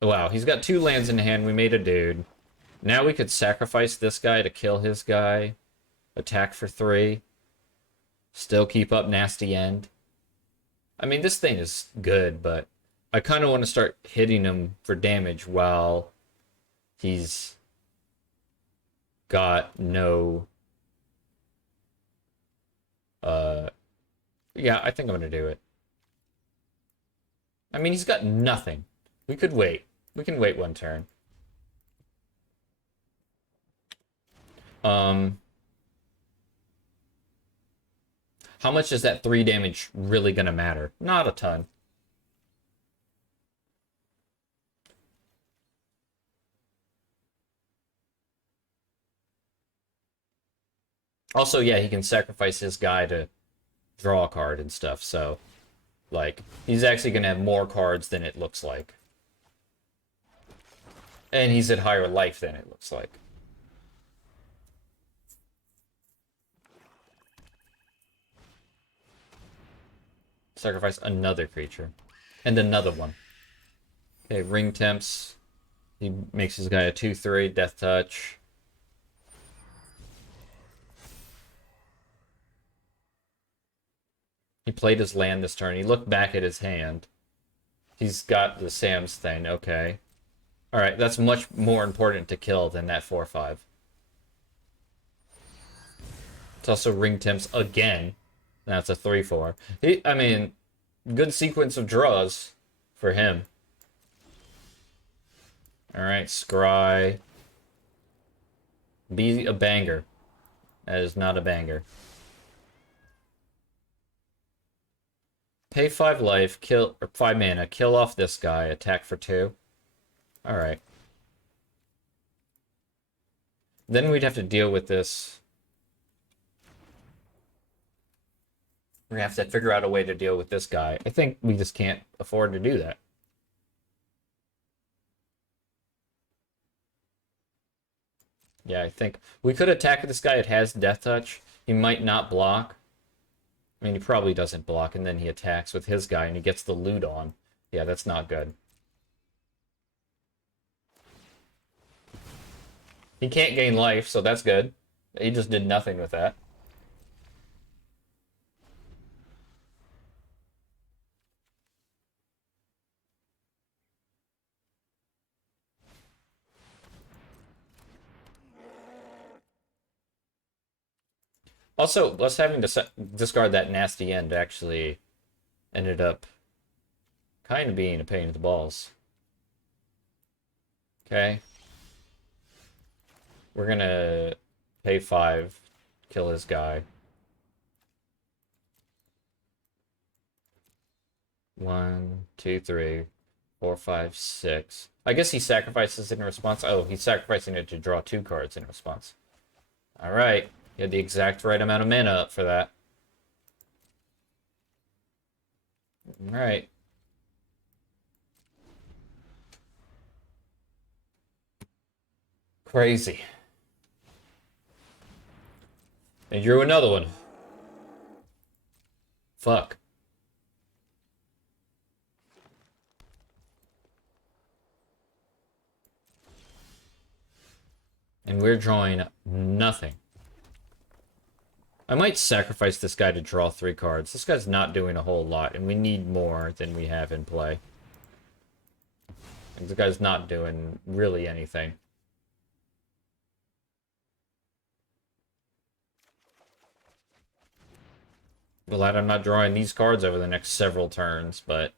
Wow, he's got 2 lands in hand. We made a dude. Now we could sacrifice this guy to kill his guy. Attack for 3. Still keep up nasty end. I mean, this thing is good, but I kind of want to start hitting him for damage while he's got no... Yeah, I think I'm going to do it. I mean, he's got nothing. We could wait. We can wait 1 turn. How much is that 3 damage really gonna matter? Not a ton. Also, yeah, he can sacrifice his guy to draw a card and stuff, so, like, he's actually gonna have more cards than it looks like. And he's at higher life than it looks like. Sacrifice another creature. And another one. Okay, ring temps. He makes his guy a 2/3, death touch. He played his land this turn. He looked back at his hand. He's got the Sam's thing, okay. Alright, that's much more important to kill than that 4/5. It's also ring temps again. That's a 3/4. I mean, good sequence of draws for him. Alright, scry. Be a banger. That is not a banger. Pay 5 life, kill, or 5 mana, kill off this guy, attack for 2. Alright. Then we'd have to deal with this. We're gonna have to figure out a way to deal with this guy. I think we just can't afford to do that. Yeah, I think we could attack this guy. It has death touch. He might not block. I mean, he probably doesn't block, and then he attacks with his guy, and he gets the loot on. Yeah, that's not good. He can't gain life, so that's good. He just did nothing with that. Also, us having to discard that nasty end actually ended up kind of being a pain in the balls. Okay. We're gonna pay 5, kill his guy. 1, 2, 3, 4, 5, 6. I guess he sacrifices in response. Oh, he's sacrificing it to draw 2 cards in response. Alright. You had the exact right amount of mana up for that. Alright. Crazy. And drew another one. Fuck. And we're drawing nothing. I might sacrifice this guy to draw 3 cards. This guy's not doing a whole lot, and we need more than we have in play. And this guy's not doing really anything. Glad I'm not drawing these cards over the next several turns, but...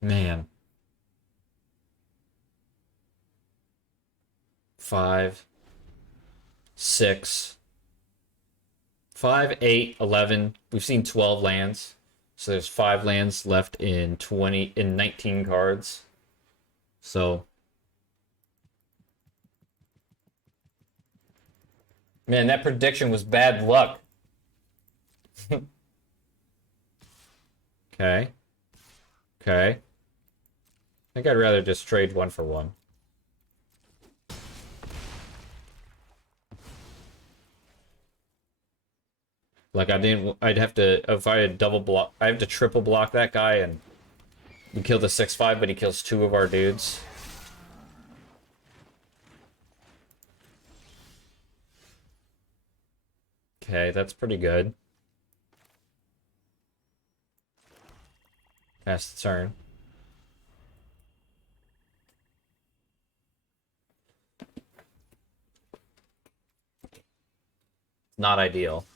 Man. 5, 6, 5, 8, 11. We've seen 12 lands. So there's 5 lands left in 19 cards. So man, that prediction was bad luck. Okay. Okay. I think I'd rather just trade 1 for 1. Like I'd have to, if I had double block, I have to triple block that guy and we kill the 6/5, but he kills 2 of our dudes. Okay, that's pretty good. Pass the turn. Not ideal.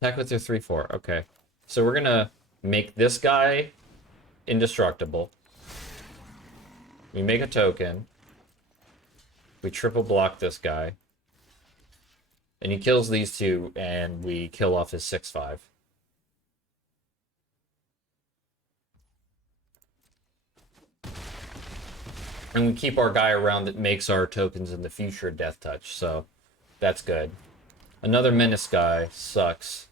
Attack with your 3/4. Okay. So we're gonna make this guy indestructible. We make a token. We triple block this guy. And he kills these 2, and we kill off his 6/5. And we keep our guy around that makes our tokens in the future death touch, so that's good. Another menace guy sucks.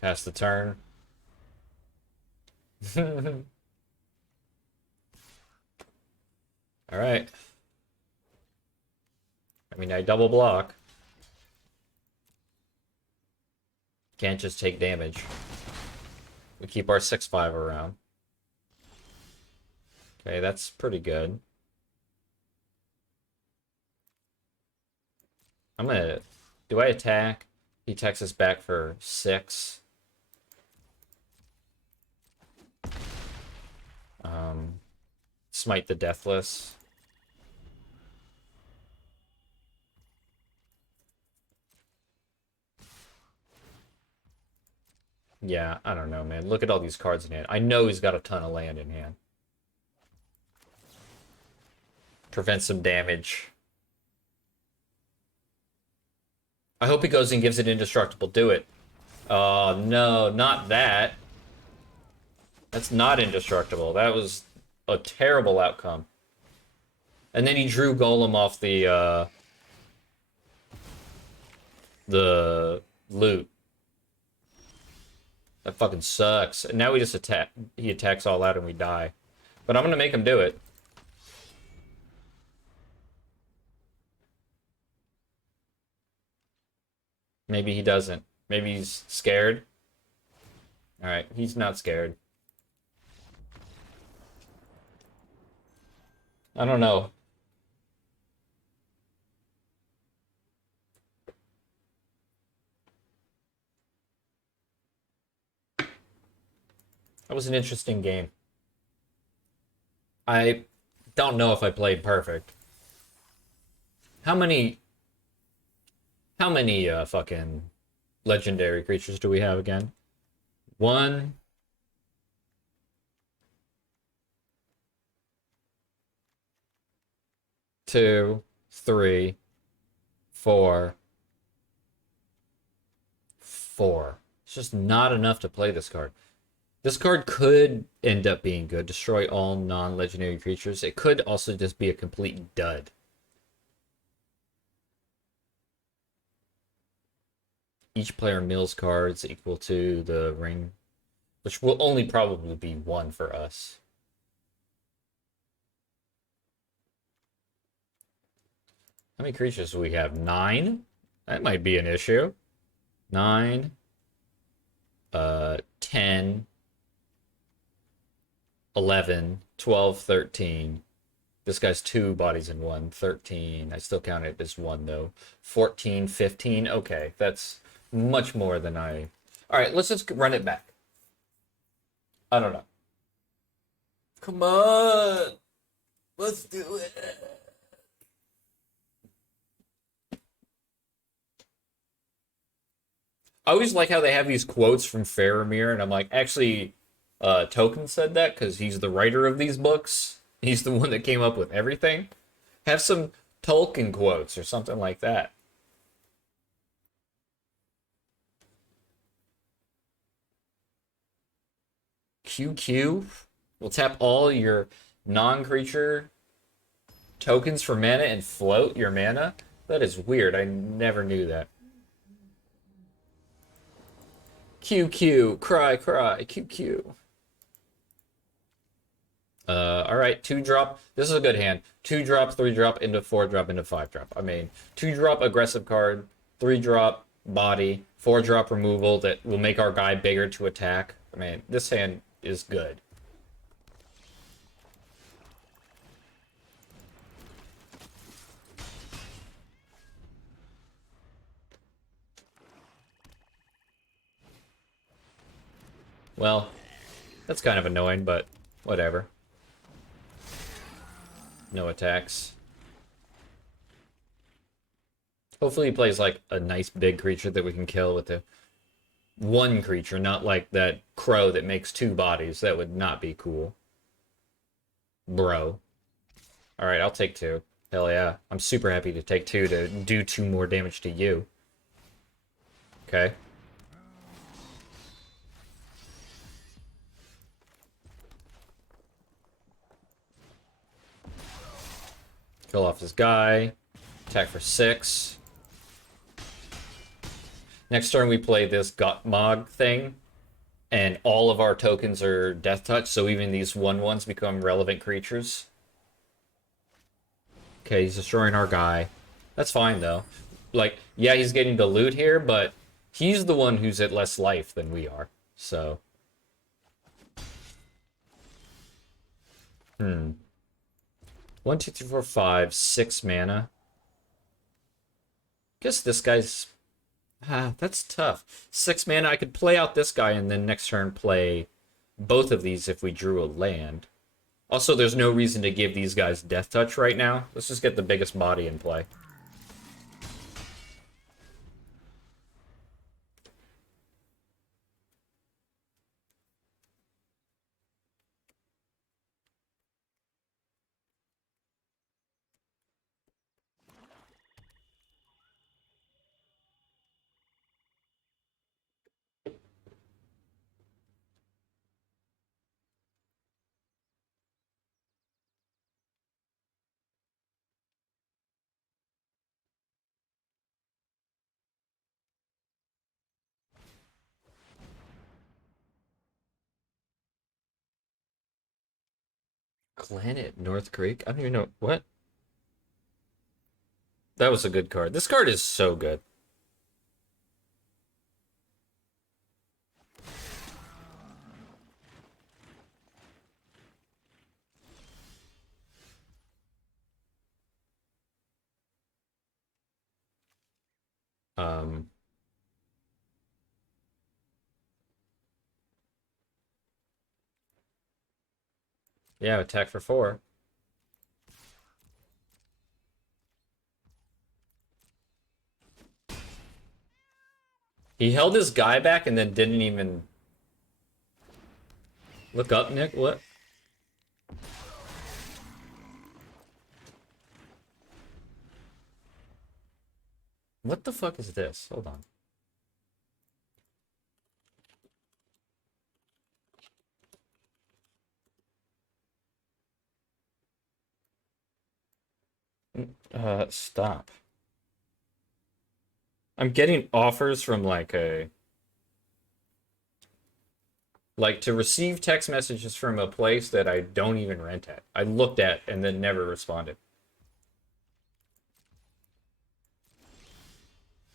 Pass the turn. Alright. I mean, I double block. Can't just take damage. We keep our 6/5 around. Okay, that's pretty good. I'm gonna... Do I attack? He attacks us back for 6. Smite the Deathless. Yeah, I don't know, man. Look at all these cards in hand. I know he's got a ton of land in hand. Prevent some damage. I hope he goes and gives it indestructible. Do it. Oh, no, not that. That's not indestructible. That was a terrible outcome. And then he drew Golem off the loot. That fucking sucks. And now we just attack. He attacks all out and we die. But I'm gonna make him do it. Maybe he doesn't. Maybe he's scared. Alright, he's not scared. I don't know. That was an interesting game. I don't know if I played perfect. How many fucking legendary creatures do we have again? 1, 2, 3, 4. 4. It's just not enough to play this card. This card could end up being good. Destroy all non-legendary creatures. It could also just be a complete dud. Each player mills cards equal to the ring, which will only probably be 1 for us. How many creatures do we have? 9? That might be an issue. 9, 10, 11, 12, 13. This guy's 2 bodies in 1. 13. I still count it as 1, though. 14, 15. Okay, that's much more than I... Alright, let's just run it back. I don't know. Come on! Let's do it! I always like how they have these quotes from Faramir, and I'm like, actually, Tolkien said that because he's the writer of these books. He's the one that came up with everything. Have some Tolkien quotes or something like that. QQ will tap all your non-creature tokens for mana and float your mana? That is weird. I never knew that. QQ, cry, cry, QQ. Alright, 2-drop. This is a good hand. 2-drop, 3-drop, into 4-drop, into 5-drop. I mean, 2-drop aggressive card, 3-drop body, 4-drop removal that will make our guy bigger to attack. I mean, this hand is good. Well, that's kind of annoying, but whatever. No attacks. Hopefully he plays like a nice big creature that we can kill with the one creature, not like that crow that makes 2 bodies. That would not be cool. Bro. Alright, I'll take 2. Hell yeah. I'm super happy to take 2 to do 2 more damage to you. Okay. Kill off this guy. Attack for 6. Next turn we play this Gutmog thing. And all of our tokens are Death Touch, so even these 1/1s become relevant creatures. Okay, he's destroying our guy. That's fine, though. Like, yeah, he's getting the loot here, but he's the one who's at less life than we are. So. 1, 2, 3, 4, 5, 6 mana. Guess this guy's... that's tough. 6 mana, I could play out this guy and then next turn play both of these if we drew a land. Also, there's no reason to give these guys Death Touch right now. Let's just get the biggest body in play. Glen at North Creek? I don't even know. What? That was a good card. This card is so good. Um, yeah, attack for 4. He held his guy back and then didn't even look up, Nick. What? What the fuck is this? Hold on. Stop. I'm getting offers from like to receive text messages from a place that I don't even rent at. I looked at and then never responded.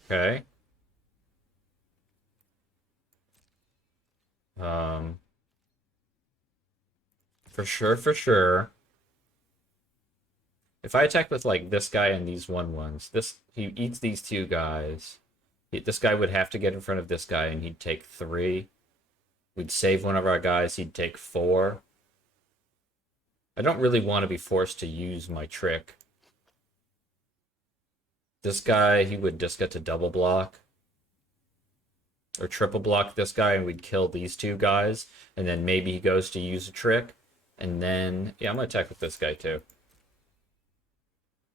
Okay. Um, for sure, for sure. If I attack with like this guy and these 1/1s, he eats these 2 guys. This guy would have to get in front of this guy and he'd take 3. We'd save one of our guys, he'd take 4. I don't really want to be forced to use my trick. This guy, he would just get to double block. Or triple block this guy and we'd kill these 2 guys. And then maybe he goes to use a trick. And then, yeah, I'm going to attack with this guy too.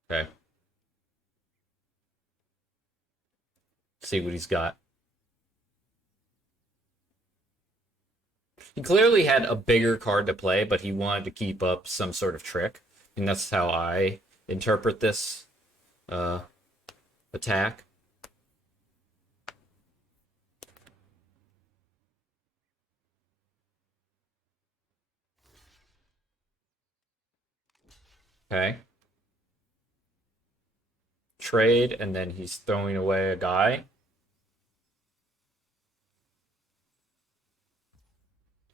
Okay. See what he's got. He clearly had a bigger card to play, but he wanted to keep up some sort of trick. And that's how I interpret this attack. Okay. Trade, and then he's throwing away a guy.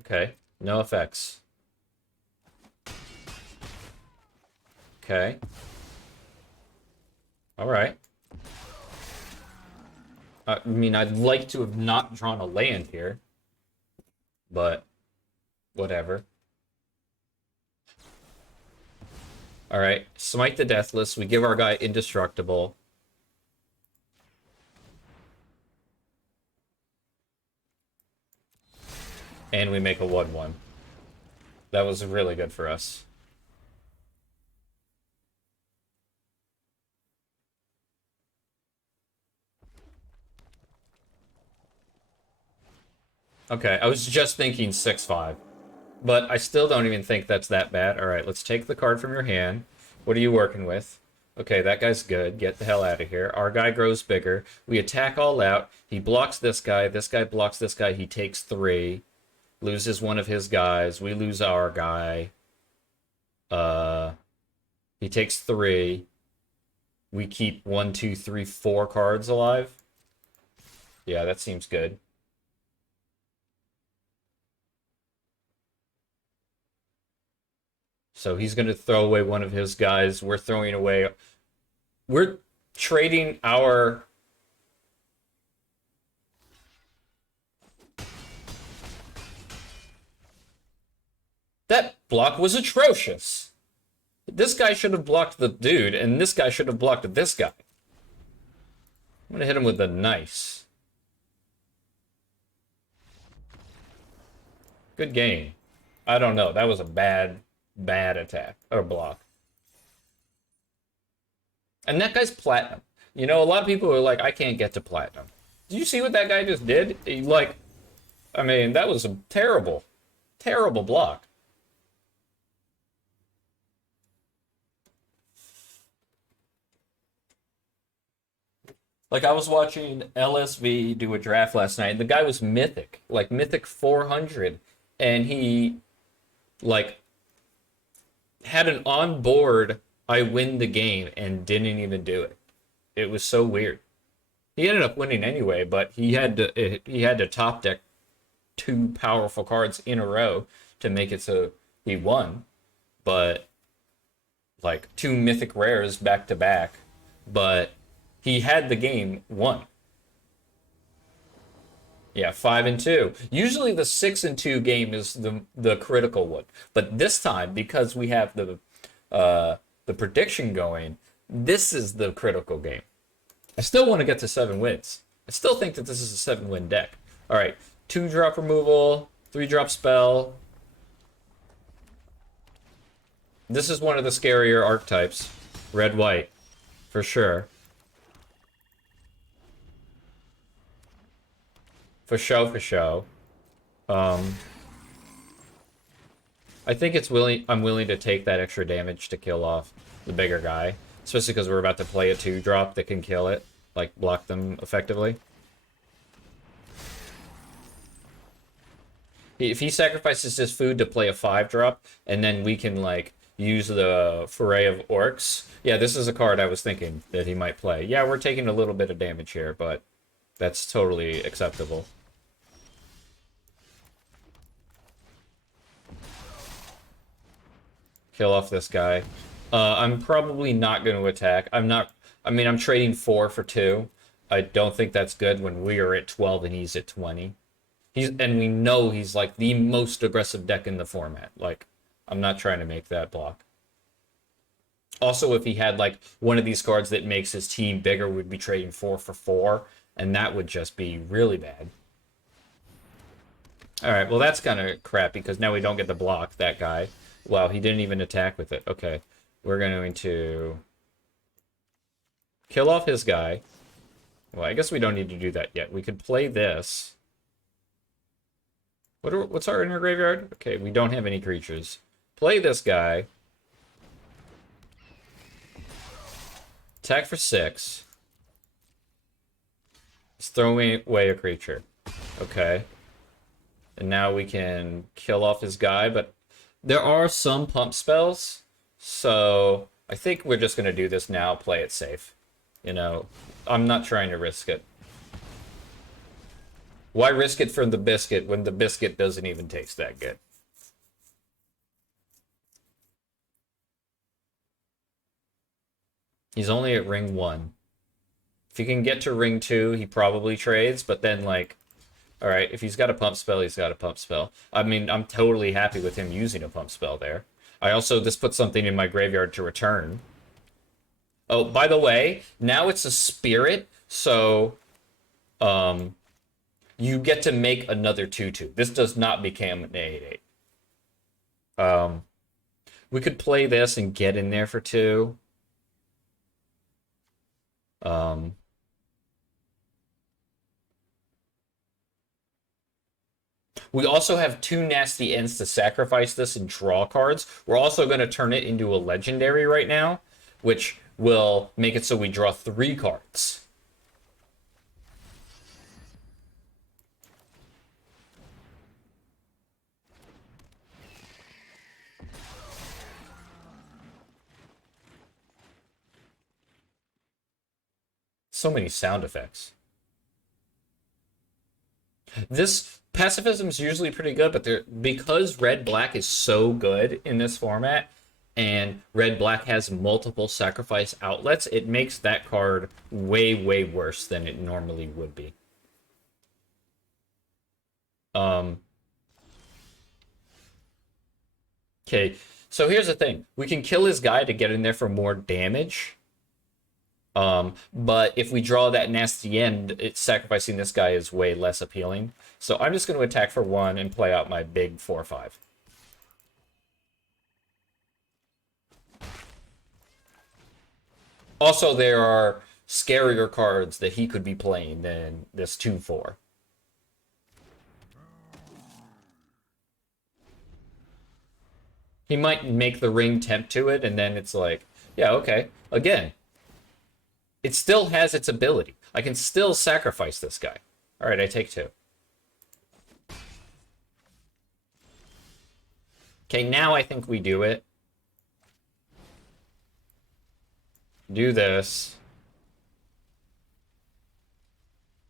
Okay. No effects. Okay. All right. I mean, I'd like to have not drawn a land here, but whatever. All right. Smite the Deathless. We give our guy indestructible. And we make a 1/1. That was really good for us. Okay, I was just thinking 6/5. But I still don't even think that's that bad. All right, let's take the card from your hand. What are you working with? Okay, that guy's good. Get the hell out of here. Our guy grows bigger. We attack all out. He blocks this guy. This guy blocks this guy. He takes 3. Loses one of his guys. We lose our guy. He takes 3. We keep 1, 2, 3, 4 cards alive. Yeah, that seems good. So he's going to throw away one of his guys. We're throwing away... We're trading our... That block was atrocious. This guy should have blocked the dude, and this guy should have blocked this guy. I'm going to hit him with a nice. Good game. I don't know. That was a bad attack or block. And that guy's platinum. You know, a lot of people are like, I can't get to platinum. Did you see what that guy just did? He, like, I mean, that was a terrible, terrible block. Like, I was watching LSV do a draft last night, and the guy was mythic, like mythic 400, and he, like, had an on-board I win the game and didn't even do it. It was so weird. He ended up winning anyway, but he had to top deck 2 powerful cards in a row to make it so he won. But like 2 mythic rares back to back, but he had the game won. Yeah, 5-2. Usually the 6-2 game is the critical one, but this time because we have the prediction going, this is the critical game. I still want to get to 7 wins. I still think that this is a 7-win deck. All right, 2-drop removal, 3-drop spell. This is one of the scarier archetypes. Red-white, for sure. For show, for show. I think I'm willing to take that extra damage to kill off the bigger guy. Especially because we're about to play a 2-drop that can kill it. Like, block them effectively. If he sacrifices his food to play a 5-drop, and then we can, like, use the Foray of Orcs. Yeah, this is a card I was thinking that he might play. Yeah, we're taking a little bit of damage here, but that's totally acceptable. Kill off this guy. I'm probably not going to attack. I'm trading 4 for 2. I don't think that's good when we are at 12 and he's at 20. And we know he's like the most aggressive deck in the format. Like, I'm not trying to make that block. Also, if he had like one of these cards that makes his team bigger, we'd be trading 4 for 4, and that would just be really bad. All right, well that's kind of crap because now we don't get to block that guy. Wow, he didn't even attack with it. Okay, we're going to kill off his guy. Well, I guess we don't need to do that yet. We could play this. What's our inner graveyard? Okay, we don't have any creatures. Play this guy. Attack for 6. He's throwing away a creature. Okay. And now we can kill off his guy, but there are some pump spells. So I think we're just going to do this now, play it safe. You know, I'm not trying to risk it. Why risk it for the biscuit when the biscuit doesn't even taste that good? He's only at ring 1. If he can get to ring 2, he probably trades, but then, like, alright, if he's got a pump spell, he's got a pump spell. I mean, I'm totally happy with him using a pump spell there. I also just put something in my graveyard to return. Oh, by the way, now it's a spirit, so you get to make another 2/2. This does not become an 8/8. We could play this and get in there for 2. We also have 2 nasty ends to sacrifice this and draw cards. We're also going to turn it into a legendary right now, which will make it so we draw 3 cards. So many sound effects. This pacifism is usually pretty good, but because red-black is so good in this format, and red-black has multiple sacrifice outlets, it makes that card way, way worse than it normally would be. Okay, so here's the thing. We can kill his guy to get in there for more damage. But if we draw that nasty end, sacrificing this guy is way less appealing. So I'm just going to attack for 1 and play out my big 4/5. Also, there are scarier cards that he could be playing than this 2/4. He might make the ring tempt to it, and then it's like, yeah, okay. Again, it still has its ability. I can still sacrifice this guy. All right, I take 2. Okay, now I think we do it. Do this.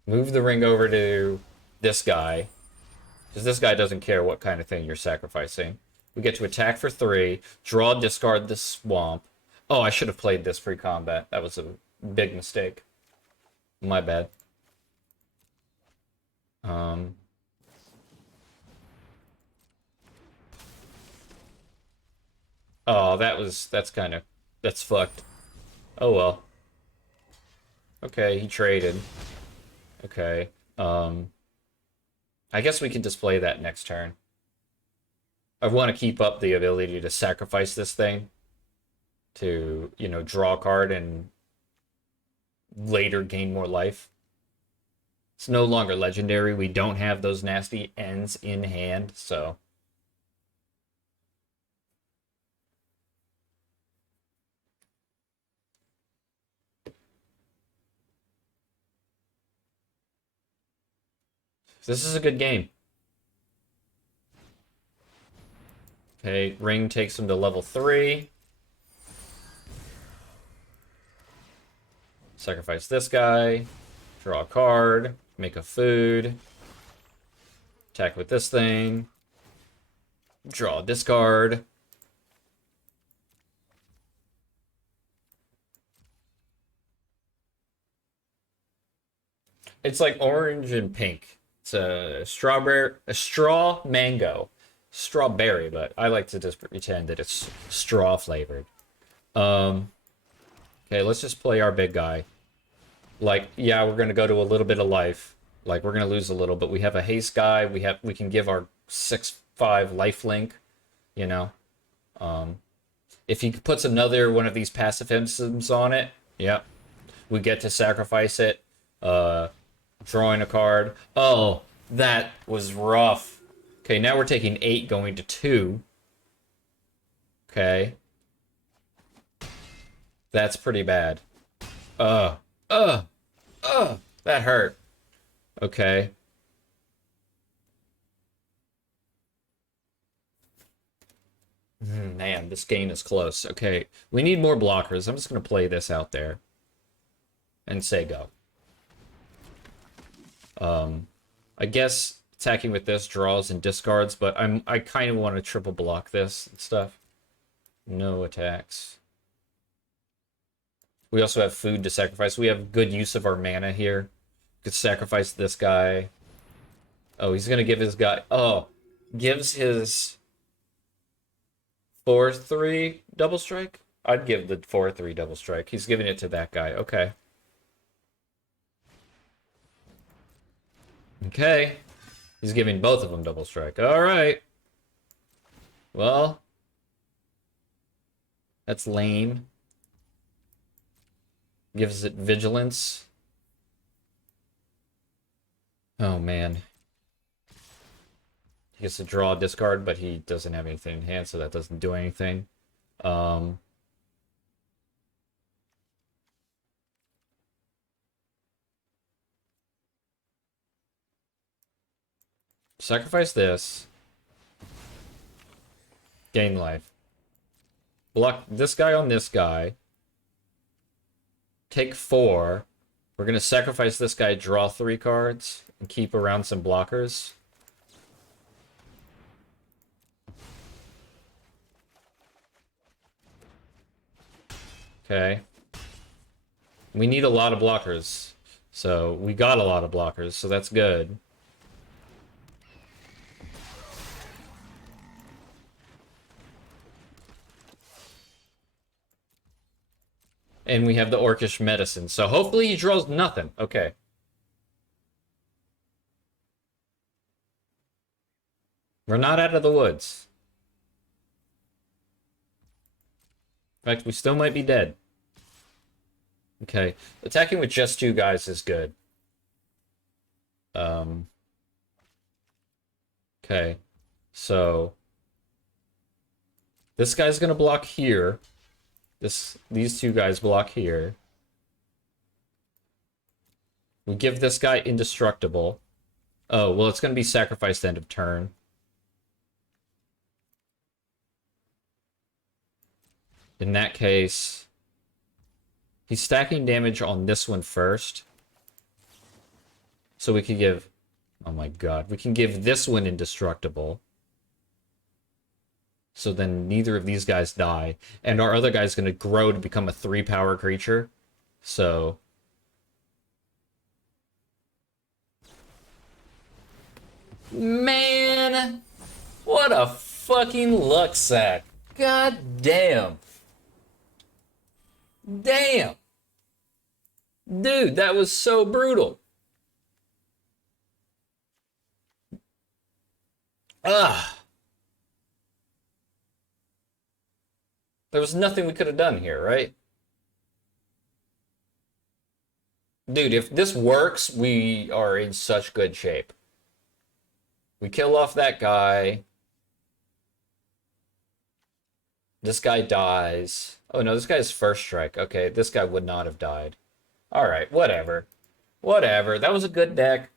Move the ring over to this guy. Because this guy doesn't care what kind of thing you're sacrificing. We get to attack for 3. Draw, discard the swamp. Oh, I should have played this pre-combat. That was a big mistake. My bad. Oh, that's fucked. Oh well. Okay, he traded. Okay. I guess we can display that next turn. I want to keep up the ability to sacrifice this thing to, you know, draw a card and later gain more life. It's no longer legendary. We don't have those nasty ends in hand, so. This is a good game. Okay, ring takes him to level 3. Sacrifice this guy. Draw a card. Make a food. Attack with this thing. Draw a discard. It's like orange and pink. It's a straw mango. Strawberry, but I like to just pretend that it's straw flavored. Okay, let's just play our big guy. Like, yeah, we're gonna go to a little bit of life. Like, we're gonna lose a little, but we have a haste guy. We can give our 6/5 life link. You know, if he puts another one of these pacifisms on it, yeah, we get to sacrifice it. Drawing a card. Oh, that was rough. Okay, now we're taking 8 going to 2. Okay. That's pretty bad. That hurt. Okay. Man, this game is close. Okay, we need more blockers. I'm just gonna play this out there and say go. I guess attacking with this draws and discards, but I kind of want to triple block this and stuff. No attacks. We also have food to sacrifice. We have good use of our mana here. Could sacrifice this guy. Oh, he's gonna give his guy. Oh, gives his 4/3 double strike. I'd give the 4/3 double strike. He's giving it to that guy. Okay. Okay. He's giving both of them double strike. All right. Well, that's lame. Gives it vigilance. Oh, man. He gets to draw a discard, but he doesn't have anything in hand, so that doesn't do anything. Sacrifice this. Gain life. Block this guy on this guy. Take 4. We're going to sacrifice this guy, draw 3 cards, and keep around some blockers. Okay. We need a lot of blockers. So we got a lot of blockers, so that's good. And we have the Orcish Medicine, so hopefully he draws nothing. Okay. We're not out of the woods. In fact, we still might be dead. Okay. Attacking with just 2 guys is good. Okay. So this guy's gonna block here. These 2 guys block here. We give this guy indestructible. Oh, well, it's gonna be sacrificed end of turn. In that case, he's stacking damage on this one first. So we can give... Oh my god. We can give this one indestructible. So then neither of these guys die. And our other guy's going to grow to become a 3-power creature. So... Man! What a fucking luck sack. God damn. Damn. Dude, that was so brutal. Ugh. There was nothing we could have done here, right? Dude, if this works, we are in such good shape. We kill off that guy. This guy dies. Oh no, this guy's first strike. Okay, this guy would not have died. Alright, whatever. Whatever. That was a good deck.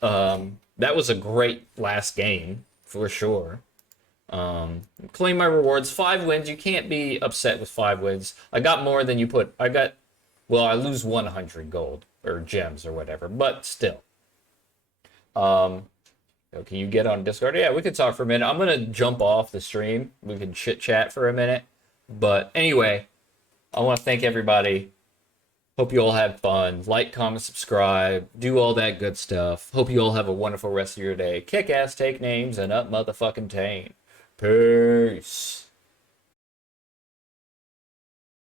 That was a great last game, for sure. Claim my rewards. 5 wins. You can't be upset with 5 wins. I got more than you put. Well, I lose 100 gold or gems or whatever, but still. Can you get on Discord? Yeah, we could talk for a minute. I'm gonna jump off the stream. We can chit chat for a minute. But anyway, I want to thank everybody. Hope you all had fun. Like, comment, subscribe, do all that good stuff. Hope you all have a wonderful rest of your day. Kick ass, take names, and up motherfucking tane. Peace.